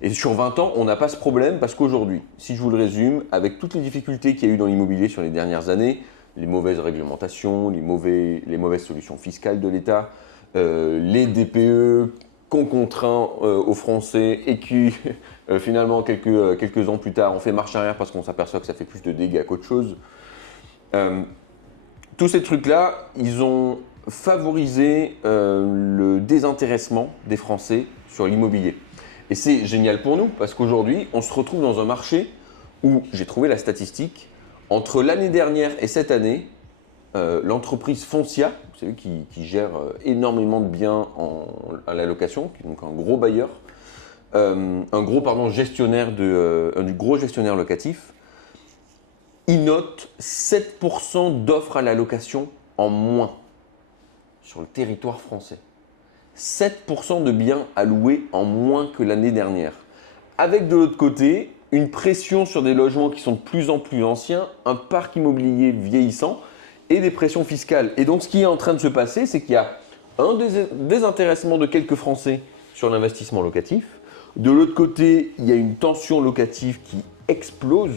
Et sur 20 ans, on n'a pas ce problème parce qu'aujourd'hui, si je vous le résume, avec toutes les difficultés qu'il y a eu dans l'immobilier sur les dernières années, les mauvaises réglementations, les mauvaises solutions fiscales de l'État, les DPE qu'on contraint aux Français et qui, finalement, quelques ans plus tard, on fait marche arrière parce qu'on s'aperçoit que ça fait plus de dégâts qu'autre chose. Tous ces trucs-là, ils ont favoriser le désintéressement des Français sur l'immobilier. Et c'est génial pour nous parce qu'aujourd'hui, on se retrouve dans un marché où, j'ai trouvé la statistique, entre l'année dernière et cette année, l'entreprise Foncia, vous savez, qui gère énormément de biens à la location, qui est donc un gros bailleur, du gros gestionnaire locatif, ils notent 7% d'offres à la location en moins sur le territoire français. 7% de biens à louer en moins que l'année dernière. Avec de l'autre côté, une pression sur des logements qui sont de plus en plus anciens, un parc immobilier vieillissant et des pressions fiscales. Et donc ce qui est en train de se passer, c'est qu'il y a un désintéressement de quelques Français sur l'investissement locatif. De l'autre côté, il y a une tension locative qui explose,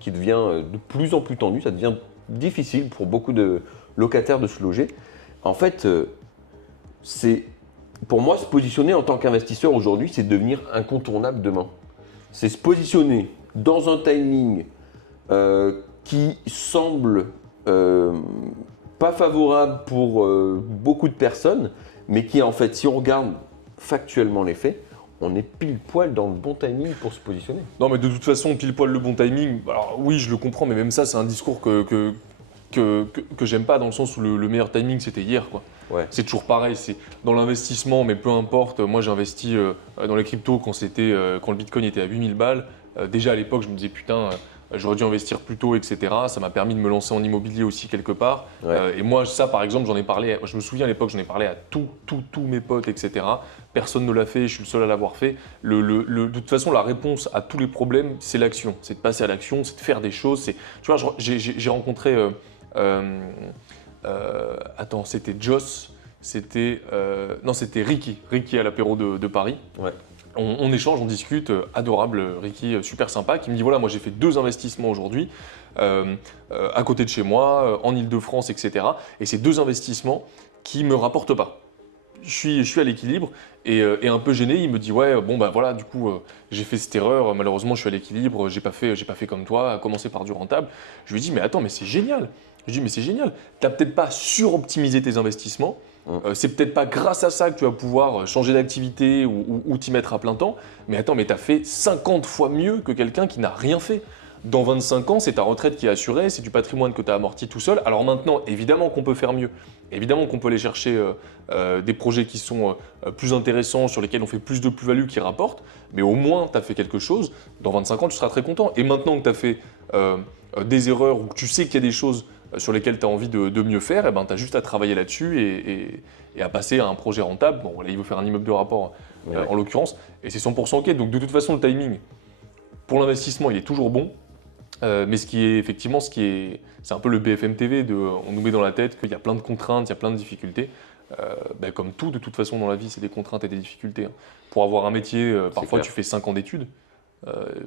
qui devient de plus en plus tendue. Ça devient difficile pour beaucoup de locataires de se loger. En fait, c'est pour moi se positionner en tant qu'investisseur aujourd'hui, c'est devenir incontournable demain. C'est se positionner dans un timing qui semble pas favorable pour beaucoup de personnes, mais qui en fait, si on regarde factuellement les faits, on est pile poil dans le bon timing pour se positionner. Non, mais de toute façon, pile poil le bon timing, alors oui, je le comprends, mais même ça, c'est un discours que j'aime pas, dans le sens où le meilleur timing, c'était hier, quoi. Ouais. C'est toujours pareil, c'est dans l'investissement, mais peu importe. Moi, j'ai investi dans les cryptos quand le Bitcoin était à 8000 balles. Déjà à l'époque, je me disais putain, j'aurais dû investir plus tôt, etc. Ça m'a permis de me lancer en immobilier aussi quelque part. Ouais. Et moi, ça, par exemple, j'en ai parlé. Je me souviens à l'époque, j'en ai parlé à tous mes potes, etc. Personne ne l'a fait, je suis le seul à l'avoir fait. De toute façon, la réponse à tous les problèmes, c'est l'action. C'est de passer à l'action, c'est de faire des choses. Tu vois, j'ai rencontré. Attends, c'était Joss, c'était Ricky à l'apéro de Paris. Ouais. On échange, on discute, adorable Ricky, super sympa, qui me dit voilà, moi j'ai fait 2 investissements aujourd'hui, à côté de chez moi, en Ile-de-France, etc. Et c'est 2 investissements qui me rapportent pas. Je suis à l'équilibre et un peu gêné, il me dit ouais bon bah voilà du coup j'ai fait cette erreur, malheureusement je suis à l'équilibre, j'ai pas fait comme toi, à commencer par du rentable. Je lui dis mais attends mais c'est génial. Je lui dis mais c'est génial, t'as peut-être pas suroptimisé tes investissements, c'est peut-être pas grâce à ça que tu vas pouvoir changer d'activité ou t'y mettre à plein temps, mais attends mais t'as fait 50 fois mieux que quelqu'un qui n'a rien fait. Dans 25 ans, c'est ta retraite qui est assurée, c'est du patrimoine que tu as amorti tout seul. Alors maintenant, évidemment qu'on peut faire mieux. Évidemment qu'on peut aller chercher des projets qui sont plus intéressants, sur lesquels on fait plus de plus-value, qui rapportent. Mais au moins, tu as fait quelque chose. Dans 25 ans, tu seras très content. Et maintenant que tu as fait des erreurs ou que tu sais qu'il y a des choses sur lesquelles tu as envie de mieux faire, eh ben, tu as juste à travailler là-dessus et à passer à un projet rentable. Bon, là, il veut faire un immeuble de rapport en l'occurrence. Et c'est 100% OK. Donc de toute façon, le timing, pour l'investissement, il est toujours bon. Mais c'est un peu le BFM TV, on nous met dans la tête qu'il y a plein de contraintes, il y a plein de difficultés. Comme tout, de toute façon, dans la vie, c'est des contraintes et des difficultés. Pour avoir un métier, parfois tu fais 5 ans d'études,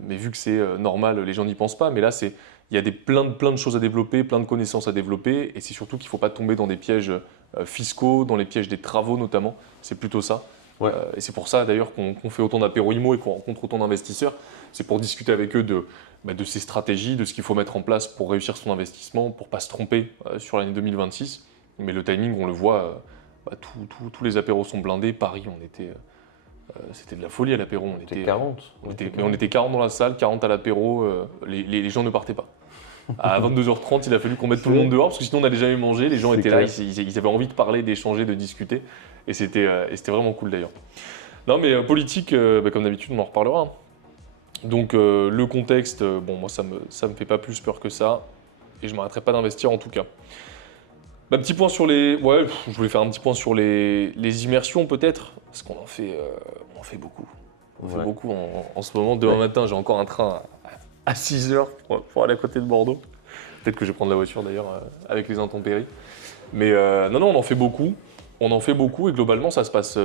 mais vu que c'est normal, les gens n'y pensent pas. Mais là, il y a plein de choses à développer, plein de connaissances à développer, et c'est surtout qu'il ne faut pas tomber dans des pièges fiscaux, dans les pièges des travaux notamment. C'est plutôt ça. Ouais. Et c'est pour ça d'ailleurs qu'on fait autant d'apéro IMO et qu'on rencontre autant d'investisseurs. C'est pour discuter avec eux de ces stratégies, de ce qu'il faut mettre en place pour réussir son investissement, pour ne pas se tromper sur l'année 2026. Mais le timing, on le voit, tous les apéros sont blindés. Paris, c'était de la folie à l'apéro. On était 40. on était 40 dans la salle, 40 à l'apéro. Les gens ne partaient pas. À 22h30, il a fallu qu'on mette tout le monde dehors parce que sinon on n'allait jamais manger. Les gens étaient là, ils avaient envie de parler, d'échanger, de discuter. Et c'était vraiment cool d'ailleurs. Non mais politique, comme d'habitude, on en reparlera. Donc le contexte, moi ça me fait pas plus peur que ça. Et je m'arrêterai pas d'investir en tout cas. Petit point sur les... Ouais, je voulais faire un petit point sur les immersions peut-être. Parce qu'on en fait beaucoup. On fait beaucoup en ce moment. Demain matin, j'ai encore un train à 6h pour aller à côté de Bordeaux. Peut-être que je vais prendre la voiture d'ailleurs avec les intempéries. Mais non, on en fait beaucoup. On en fait beaucoup et globalement ça se passe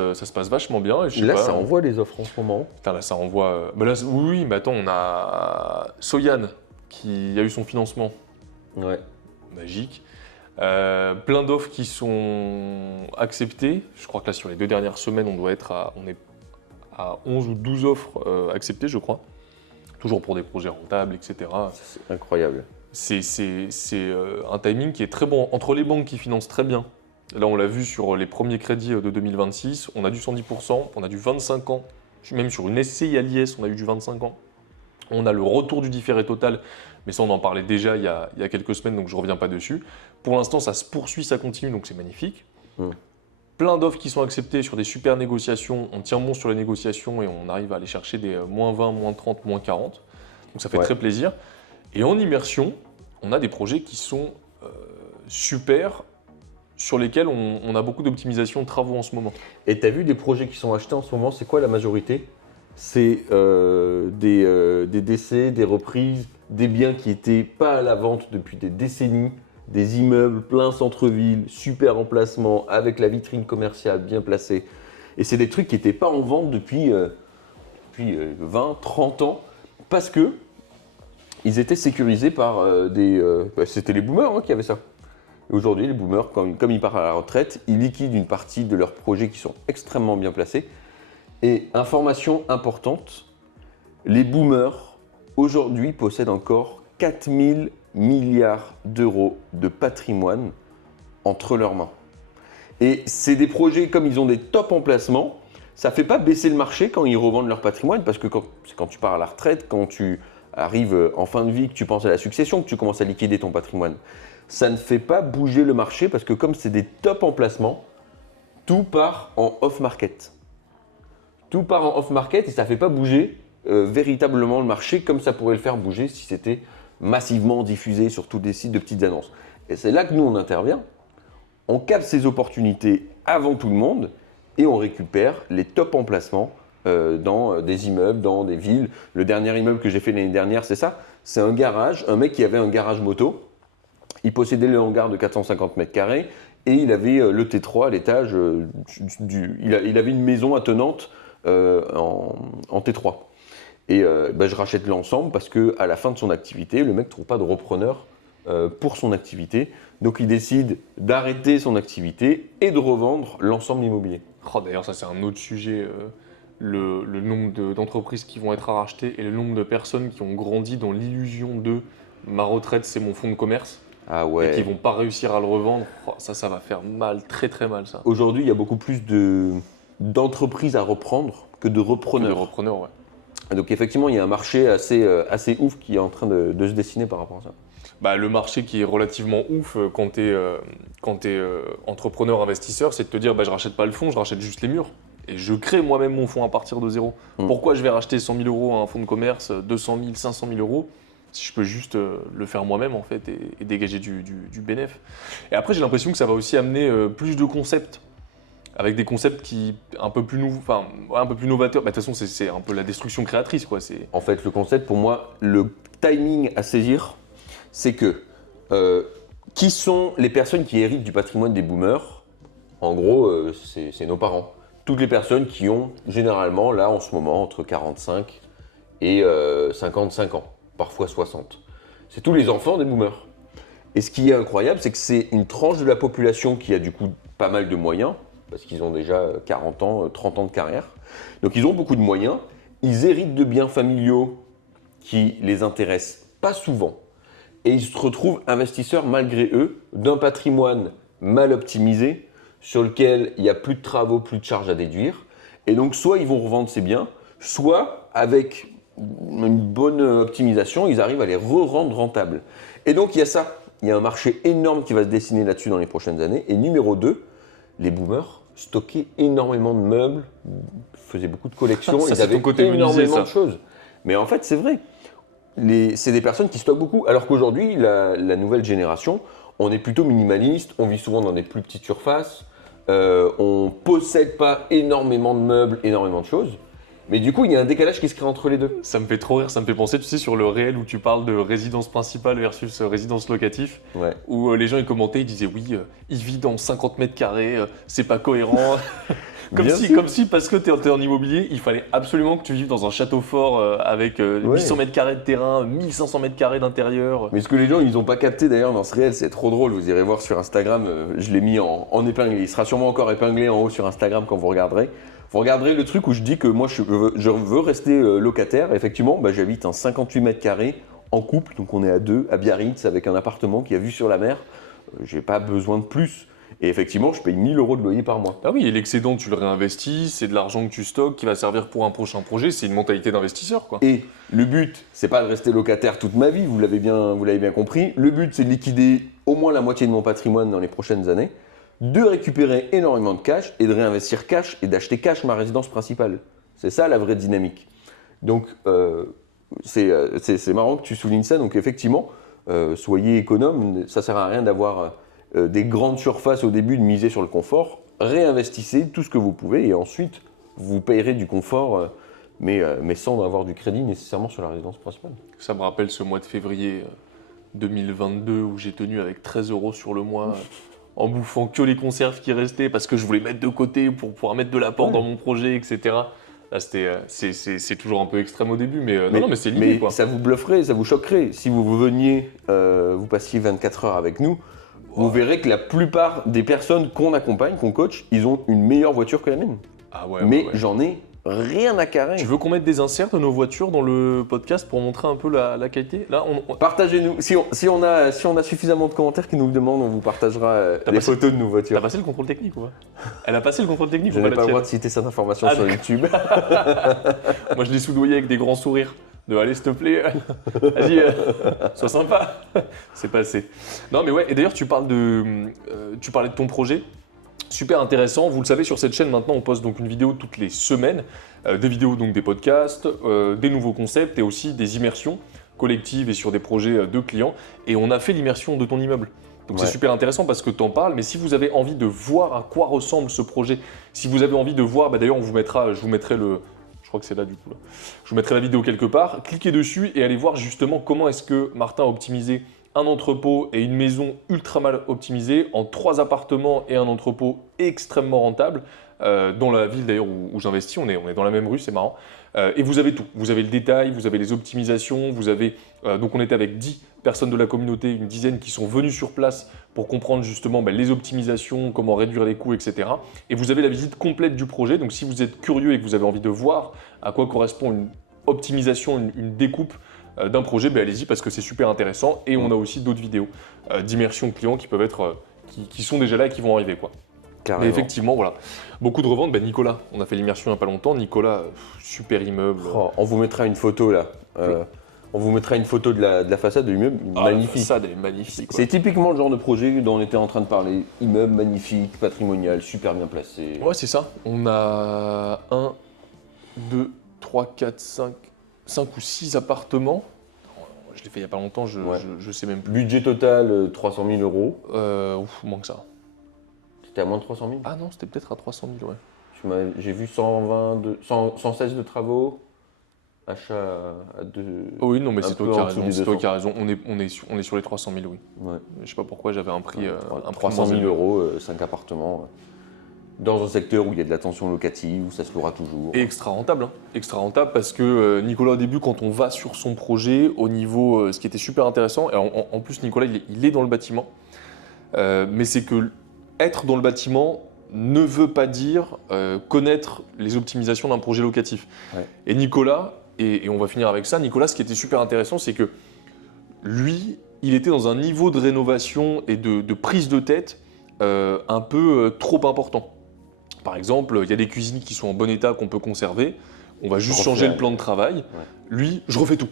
vachement bien. Et Là, ça envoie les offres en ce moment. Putain, là, ça envoie. Oui, mais attends, on a Soyan qui a eu son financement. Ouais. Magique. Plein d'offres qui sont acceptées. Je crois que là, sur les 2 dernières semaines, on est à 11 ou 12 offres acceptées, je crois. Toujours pour des projets rentables, etc. C'est incroyable. C'est un timing qui est très bon. Entre les banques qui financent très bien, là on l'a vu sur les premiers crédits de 2026, on a du 110%, on a du 25 ans, même sur une SCI à l'IS, on a eu du 25 ans. On a le retour du différé total, mais ça on en parlait déjà il y a quelques semaines, donc je ne reviens pas dessus. Pour l'instant ça se poursuit, ça continue, donc c'est magnifique. Plein d'offres qui sont acceptées sur des super négociations, on tient bon sur les négociations et on arrive à aller chercher des -20, -30, -40. Donc ça fait très plaisir. Et en immersion, on a des projets qui sont super, sur lesquels on a beaucoup d'optimisation de travaux en ce moment. Et tu as vu des projets qui sont achetés en ce moment, c'est quoi la majorité? C'est des décès, des reprises, des biens qui n'étaient pas à la vente depuis des décennies, des immeubles plein centre-ville, super emplacement, avec la vitrine commerciale bien placée. Et c'est des trucs qui n'étaient pas en vente depuis 20, 30 ans, parce que ils étaient sécurisés par c'était les boomers qui avaient ça. Et aujourd'hui, les boomers, comme ils partent à la retraite, ils liquident une partie de leurs projets qui sont extrêmement bien placés. Et information importante, les boomers, aujourd'hui, possèdent encore 4000 milliards d'euros de patrimoine entre leurs mains. Et c'est des projets, comme ils ont des top emplacements, ça ne fait pas baisser le marché quand ils revendent leur patrimoine, parce que quand tu pars à la retraite, quand tu arrives en fin de vie, que tu penses à la succession, que tu commences à liquider ton patrimoine, ça ne fait pas bouger le marché, parce que comme c'est des top emplacements, tout part en off-market. Tout part en off-market et ça ne fait pas bouger véritablement le marché comme ça pourrait le faire bouger si c'était massivement diffusé sur tous les sites de petites annonces. Et c'est là que nous, on intervient. On capte ces opportunités avant tout le monde et on récupère les top emplacements dans des immeubles, dans des villes. Le dernier immeuble que j'ai fait l'année dernière, c'est ça. C'est un garage, un mec qui avait un garage moto. Il possédait le hangar de 450 mètres carrés et il avait le T3 à l'étage. Il avait une maison attenante en T3. Et je rachète l'ensemble parce qu'à la fin de son activité, le mec ne trouve pas de repreneur pour son activité. Donc il décide d'arrêter son activité et de revendre l'ensemble immobilier. Oh, d'ailleurs, ça c'est un autre sujet, le nombre d'entreprises qui vont être à racheter et le nombre de personnes qui ont grandi dans l'illusion de ma retraite, c'est mon fonds de commerce. Ah ouais. Et qui ne vont pas réussir à le revendre. Oh, ça va faire mal, très très mal ça. Aujourd'hui, il y a beaucoup plus d'entreprises à reprendre que de repreneurs. De repreneurs, ouais. Donc effectivement, il y a un marché assez ouf qui est en train de se dessiner par rapport à ça. Bah, le marché qui est relativement ouf quand tu es entrepreneur investisseur, c'est de te dire je rachète pas le fonds, je rachète juste les murs. Et je crée moi-même mon fonds à partir de zéro. Pourquoi je vais racheter 100 000 euros à un fonds de commerce, 200 000, 500 000 euros, si je peux juste le faire moi-même en fait et dégager du bénéf. Et après, j'ai l'impression que ça va aussi amener plus de concepts. Avec des concepts un peu plus novateurs. De toute façon, c'est un peu la destruction créatrice, quoi. En fait, le concept, pour moi, le timing à saisir, c'est que qui sont les personnes qui héritent du patrimoine des boomers? En gros, c'est nos parents. Toutes les personnes qui ont généralement, là, en ce moment, entre 45 et 55 ans, parfois 60. C'est tous les enfants des boomers. Et ce qui est incroyable, c'est que c'est une tranche de la population qui a du coup pas mal de moyens, parce qu'ils ont déjà 40 ans, 30 ans de carrière. Donc ils ont beaucoup de moyens, ils héritent de biens familiaux qui les intéressent pas souvent, et ils se retrouvent investisseurs malgré eux d'un patrimoine mal optimisé, sur lequel il n'y a plus de travaux, plus de charges à déduire. Et donc soit ils vont revendre ces biens, soit avec une bonne optimisation, ils arrivent à les re-rendre rentables. Et donc il y a ça, il y a un marché énorme qui va se dessiner là-dessus dans les prochaines années. Et numéro 2, les boomers stockaient énormément de meubles, faisaient beaucoup de collections, Ça, ils c'est avaient ton côté énormément menuisier, ça. de choses. Mais en fait, c'est vrai. C'est des personnes qui stockent beaucoup. Alors qu'aujourd'hui, la nouvelle génération, on est plutôt minimaliste, on vit souvent dans des plus petites surfaces, on ne possède pas énormément de meubles, énormément de choses. Mais du coup, il y a un décalage qui se crée entre les deux. Ça me fait trop rire, ça me fait penser, tu sais, sur le réel où tu parles de résidence principale versus résidence locative, Ouais. où les gens ils commentaient, ils disaient oui, il vit dans 50 mètres carrés, c'est pas cohérent. Comme si, parce que tu es en immobilier, il fallait absolument que tu vives dans un château fort avec 800 mètres carrés de terrain, 1500 mètres carrés d'intérieur. Mais ce que les gens ils n'ont pas capté d'ailleurs dans ce réel, c'est trop drôle. Vous irez voir sur Instagram, je l'ai mis en épinglé. Il sera sûrement encore épinglé en haut sur Instagram quand vous regarderez. Vous regarderez le truc où je dis que moi je veux rester locataire. Effectivement, j'habite un 58 mètres carrés en couple, donc on est à deux à Biarritz avec un appartement qui a vue sur la mer. J'ai pas besoin de plus. Et effectivement, je paye 1 000 € de loyer par mois. Ah oui, et l'excédent, tu le réinvestis, c'est de l'argent que tu stockes qui va servir pour un prochain projet, c'est une mentalité d'investisseur, quoi. Et le but, c'est pas de rester locataire toute ma vie, vous l'avez bien compris. Le but, c'est de liquider au moins la moitié de mon patrimoine dans les prochaines années, de récupérer énormément de cash et de réinvestir cash et d'acheter cash ma résidence principale. C'est ça la vraie dynamique. Donc, c'est marrant que tu soulignes ça. Donc, effectivement, soyez économe. Ça ne sert à rien d'avoir des grandes surfaces au début, de miser sur le confort. Réinvestissez tout ce que vous pouvez et ensuite, vous payerez du confort, mais sans avoir du crédit nécessairement sur la résidence principale. Ça me rappelle ce mois de février 2022 où j'ai tenu avec 13 € sur le mois en bouffant que les conserves qui restaient parce que je voulais mettre de côté pour pouvoir mettre de l'apport dans mon projet, etc. Là, c'est toujours un peu extrême au début, mais non, mais c'est l'idée, mais quoi. ça vous blufferait, ça vous choquerait. Si vous veniez, vous passiez 24 heures avec nous, vous verrez que la plupart des personnes qu'on accompagne, qu'on coach, ils ont une meilleure voiture que la mienne. Ah ouais, mais ouais. j'en ai rien à carrer. Tu veux qu'on mette des inserts de nos voitures dans le podcast pour montrer un peu la qualité? Là, Partagez-nous. Si on a suffisamment de commentaires qui nous le demandent, on vous partagera les photos de nos voitures. T'as passé le contrôle technique ou pas? Elle a passé le contrôle technique Je ou n'ai pas pas la le droit tienne? de citer cette information Ah, sur d'accord. YouTube. Moi, je l'ai soudoyé avec des grands sourires. De allez, s'il te plaît, vas-y, sois sympa. C'est passé. Non, mais ouais, et d'ailleurs, tu parlais de ton projet. Super intéressant. Vous le savez, sur cette chaîne, maintenant, on poste donc une vidéo toutes les semaines. Des vidéos, donc des podcasts, des nouveaux concepts et aussi des immersions collectives et sur des projets de clients. Et on a fait l'immersion de ton immeuble. Donc c'est super intéressant parce que tu en parles, mais si vous avez envie de voir à quoi ressemble ce projet, si vous avez envie de voir, d'ailleurs je vous mettrai je crois que c'est là du coup. Là. Je vous mettrai la vidéo quelque part, cliquez dessus et allez voir justement comment est-ce que Martin a optimisé un entrepôt et une maison ultra mal optimisée en 3 appartements et un entrepôt extrêmement rentable. Dans la ville d'ailleurs où j'investis, on est dans la même rue, c'est marrant. Et vous avez tout, vous avez le détail, vous avez les optimisations, vous avez donc on était avec 10 personnes de la communauté, une dizaine qui sont venues sur place pour comprendre justement les optimisations, comment réduire les coûts, etc. Et vous avez la visite complète du projet, donc si vous êtes curieux et que vous avez envie de voir à quoi correspond une optimisation, une découpe d'un projet, allez-y parce que c'est super intéressant. Et on a aussi d'autres vidéos d'immersion clients qui peuvent être, qui sont déjà là et qui vont arriver, quoi. Carrément. Mais effectivement, voilà. Beaucoup de reventes. Nicolas, on a fait l'immersion il n'y a pas longtemps. Nicolas, super immeuble. Oh, on vous mettra une photo là. On vous mettra une photo de la façade de l'immeuble. Magnifique. La façade, elle est magnifique. C'est typiquement le genre de projet dont on était en train de parler. Immeuble magnifique, patrimonial, super bien placé. Ouais, c'est ça. On a 1, 2, 3, 4, 5 ou 6 appartements. Je l'ai fait il n'y a pas longtemps, je sais même plus. Budget total 300 000 euros. Moins que ça. C'était à moins de 300 000. Ah non, c'était peut-être à 300 000, ouais. J'ai vu 116 de travaux, achat à 2. Oh oui, non, mais c'est toi qui as raison. C'est toi 200. qui as raison. On est sur les 300 000, oui. Ouais. Je sais pas pourquoi j'avais un prix. 300 000 euros, 5 appartements. Dans un secteur où il y a de la tension locative, où ça se louera toujours. Et extra rentable. Extra rentable parce que Nicolas, au début, quand on va sur son projet, au niveau. Ce qui était super intéressant, et en plus, Nicolas, il est dans le bâtiment. Mais c'est que être dans le bâtiment ne veut pas dire connaître les optimisations d'un projet locatif. Ouais. Et Nicolas, et on va finir avec ça, Nicolas, ce qui était super intéressant, c'est que lui, il était dans un niveau de rénovation et de prise de tête un peu trop important. Par exemple, il y a des cuisines qui sont en bon état qu'on peut conserver, on va juste changer le plan de travail. Ouais. Lui, je refais tout.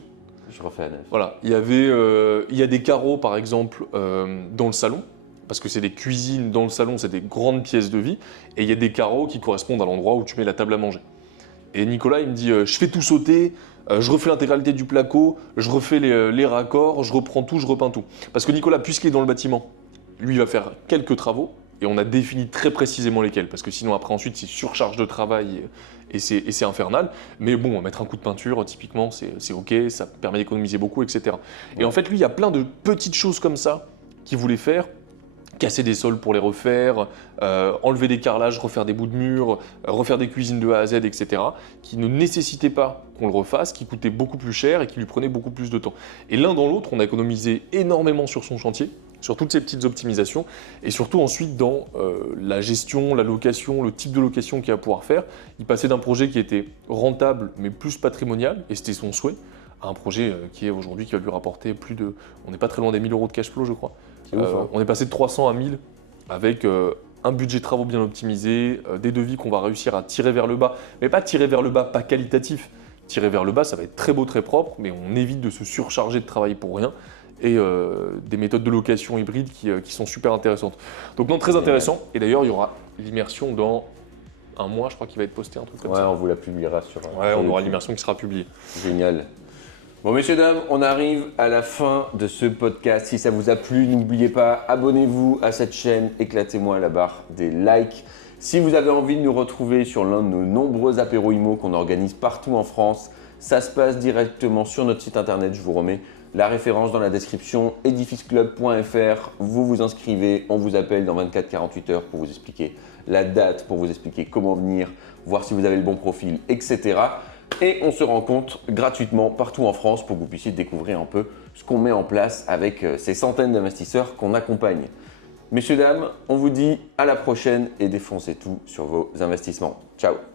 Je refais à neuf. Voilà, il y a des carreaux par exemple dans le salon, parce que c'est des cuisines dans le salon, c'est des grandes pièces de vie, et il y a des carreaux qui correspondent à l'endroit où tu mets la table à manger. Et Nicolas, il me dit, je fais tout sauter, je refais l'intégralité du placo, je refais les raccords, je reprends tout, je repeins tout. Parce que Nicolas, puisqu'il est dans le bâtiment, lui, il va faire quelques travaux, et on a défini très précisément lesquels, parce que sinon après ensuite c'est surcharge de travail et c'est infernal. Mais bon, mettre un coup de peinture, typiquement, c'est ok, ça permet d'économiser beaucoup, etc. Et en fait, lui, il y a plein de petites choses comme ça qu'il voulait faire. Casser des sols pour les refaire, enlever des carrelages, refaire des bouts de mur, refaire des cuisines de A à Z, etc. qui ne nécessitaient pas qu'on le refasse, qui coûtaient beaucoup plus cher et qui lui prenaient beaucoup plus de temps. Et l'un dans l'autre, on a économisé énormément sur son chantier, sur toutes ces petites optimisations, et surtout ensuite dans la gestion, la location, le type de location qu'il va pouvoir faire. Il passait d'un projet qui était rentable mais plus patrimonial, et c'était son souhait, à un projet qui est aujourd'hui qui va lui rapporter plus de... On n'est pas très loin des 1 000 € de cash flow, je crois. C'est ouf, hein. On est passé de 300 à 1000 avec un budget de travaux bien optimisé, des devis qu'on va réussir à tirer vers le bas, mais pas tirer vers le bas, pas qualitatif. Tirer vers le bas, ça va être très beau, très propre, mais on évite de se surcharger de travail pour rien. Et des méthodes de location hybride qui sont super intéressantes. Donc non, très intéressant. Et d'ailleurs, il y aura l'immersion dans un mois, je crois qu'il va être posté, un truc comme ça. Ouais, on vous la publiera sur. Ouais, sur on aura YouTube. l'immersion qui sera publiée. Génial. Bon, messieurs, dames, on arrive à la fin de ce podcast. Si ça vous a plu, n'oubliez pas, abonnez-vous à cette chaîne, éclatez-moi la barre des likes. Si vous avez envie de nous retrouver sur l'un de nos nombreux apéros IMO qu'on organise partout en France, ça se passe directement sur notre site internet. Je vous remets la référence dans la description, edificeclub.fr. Vous vous inscrivez, on vous appelle dans 24-48 heures pour vous expliquer la date, pour vous expliquer comment venir, voir si vous avez le bon profil, etc. Et on se rencontre gratuitement partout en France pour que vous puissiez découvrir un peu ce qu'on met en place avec ces centaines d'investisseurs qu'on accompagne. Messieurs, dames, on vous dit à la prochaine et défoncez tout sur vos investissements. Ciao!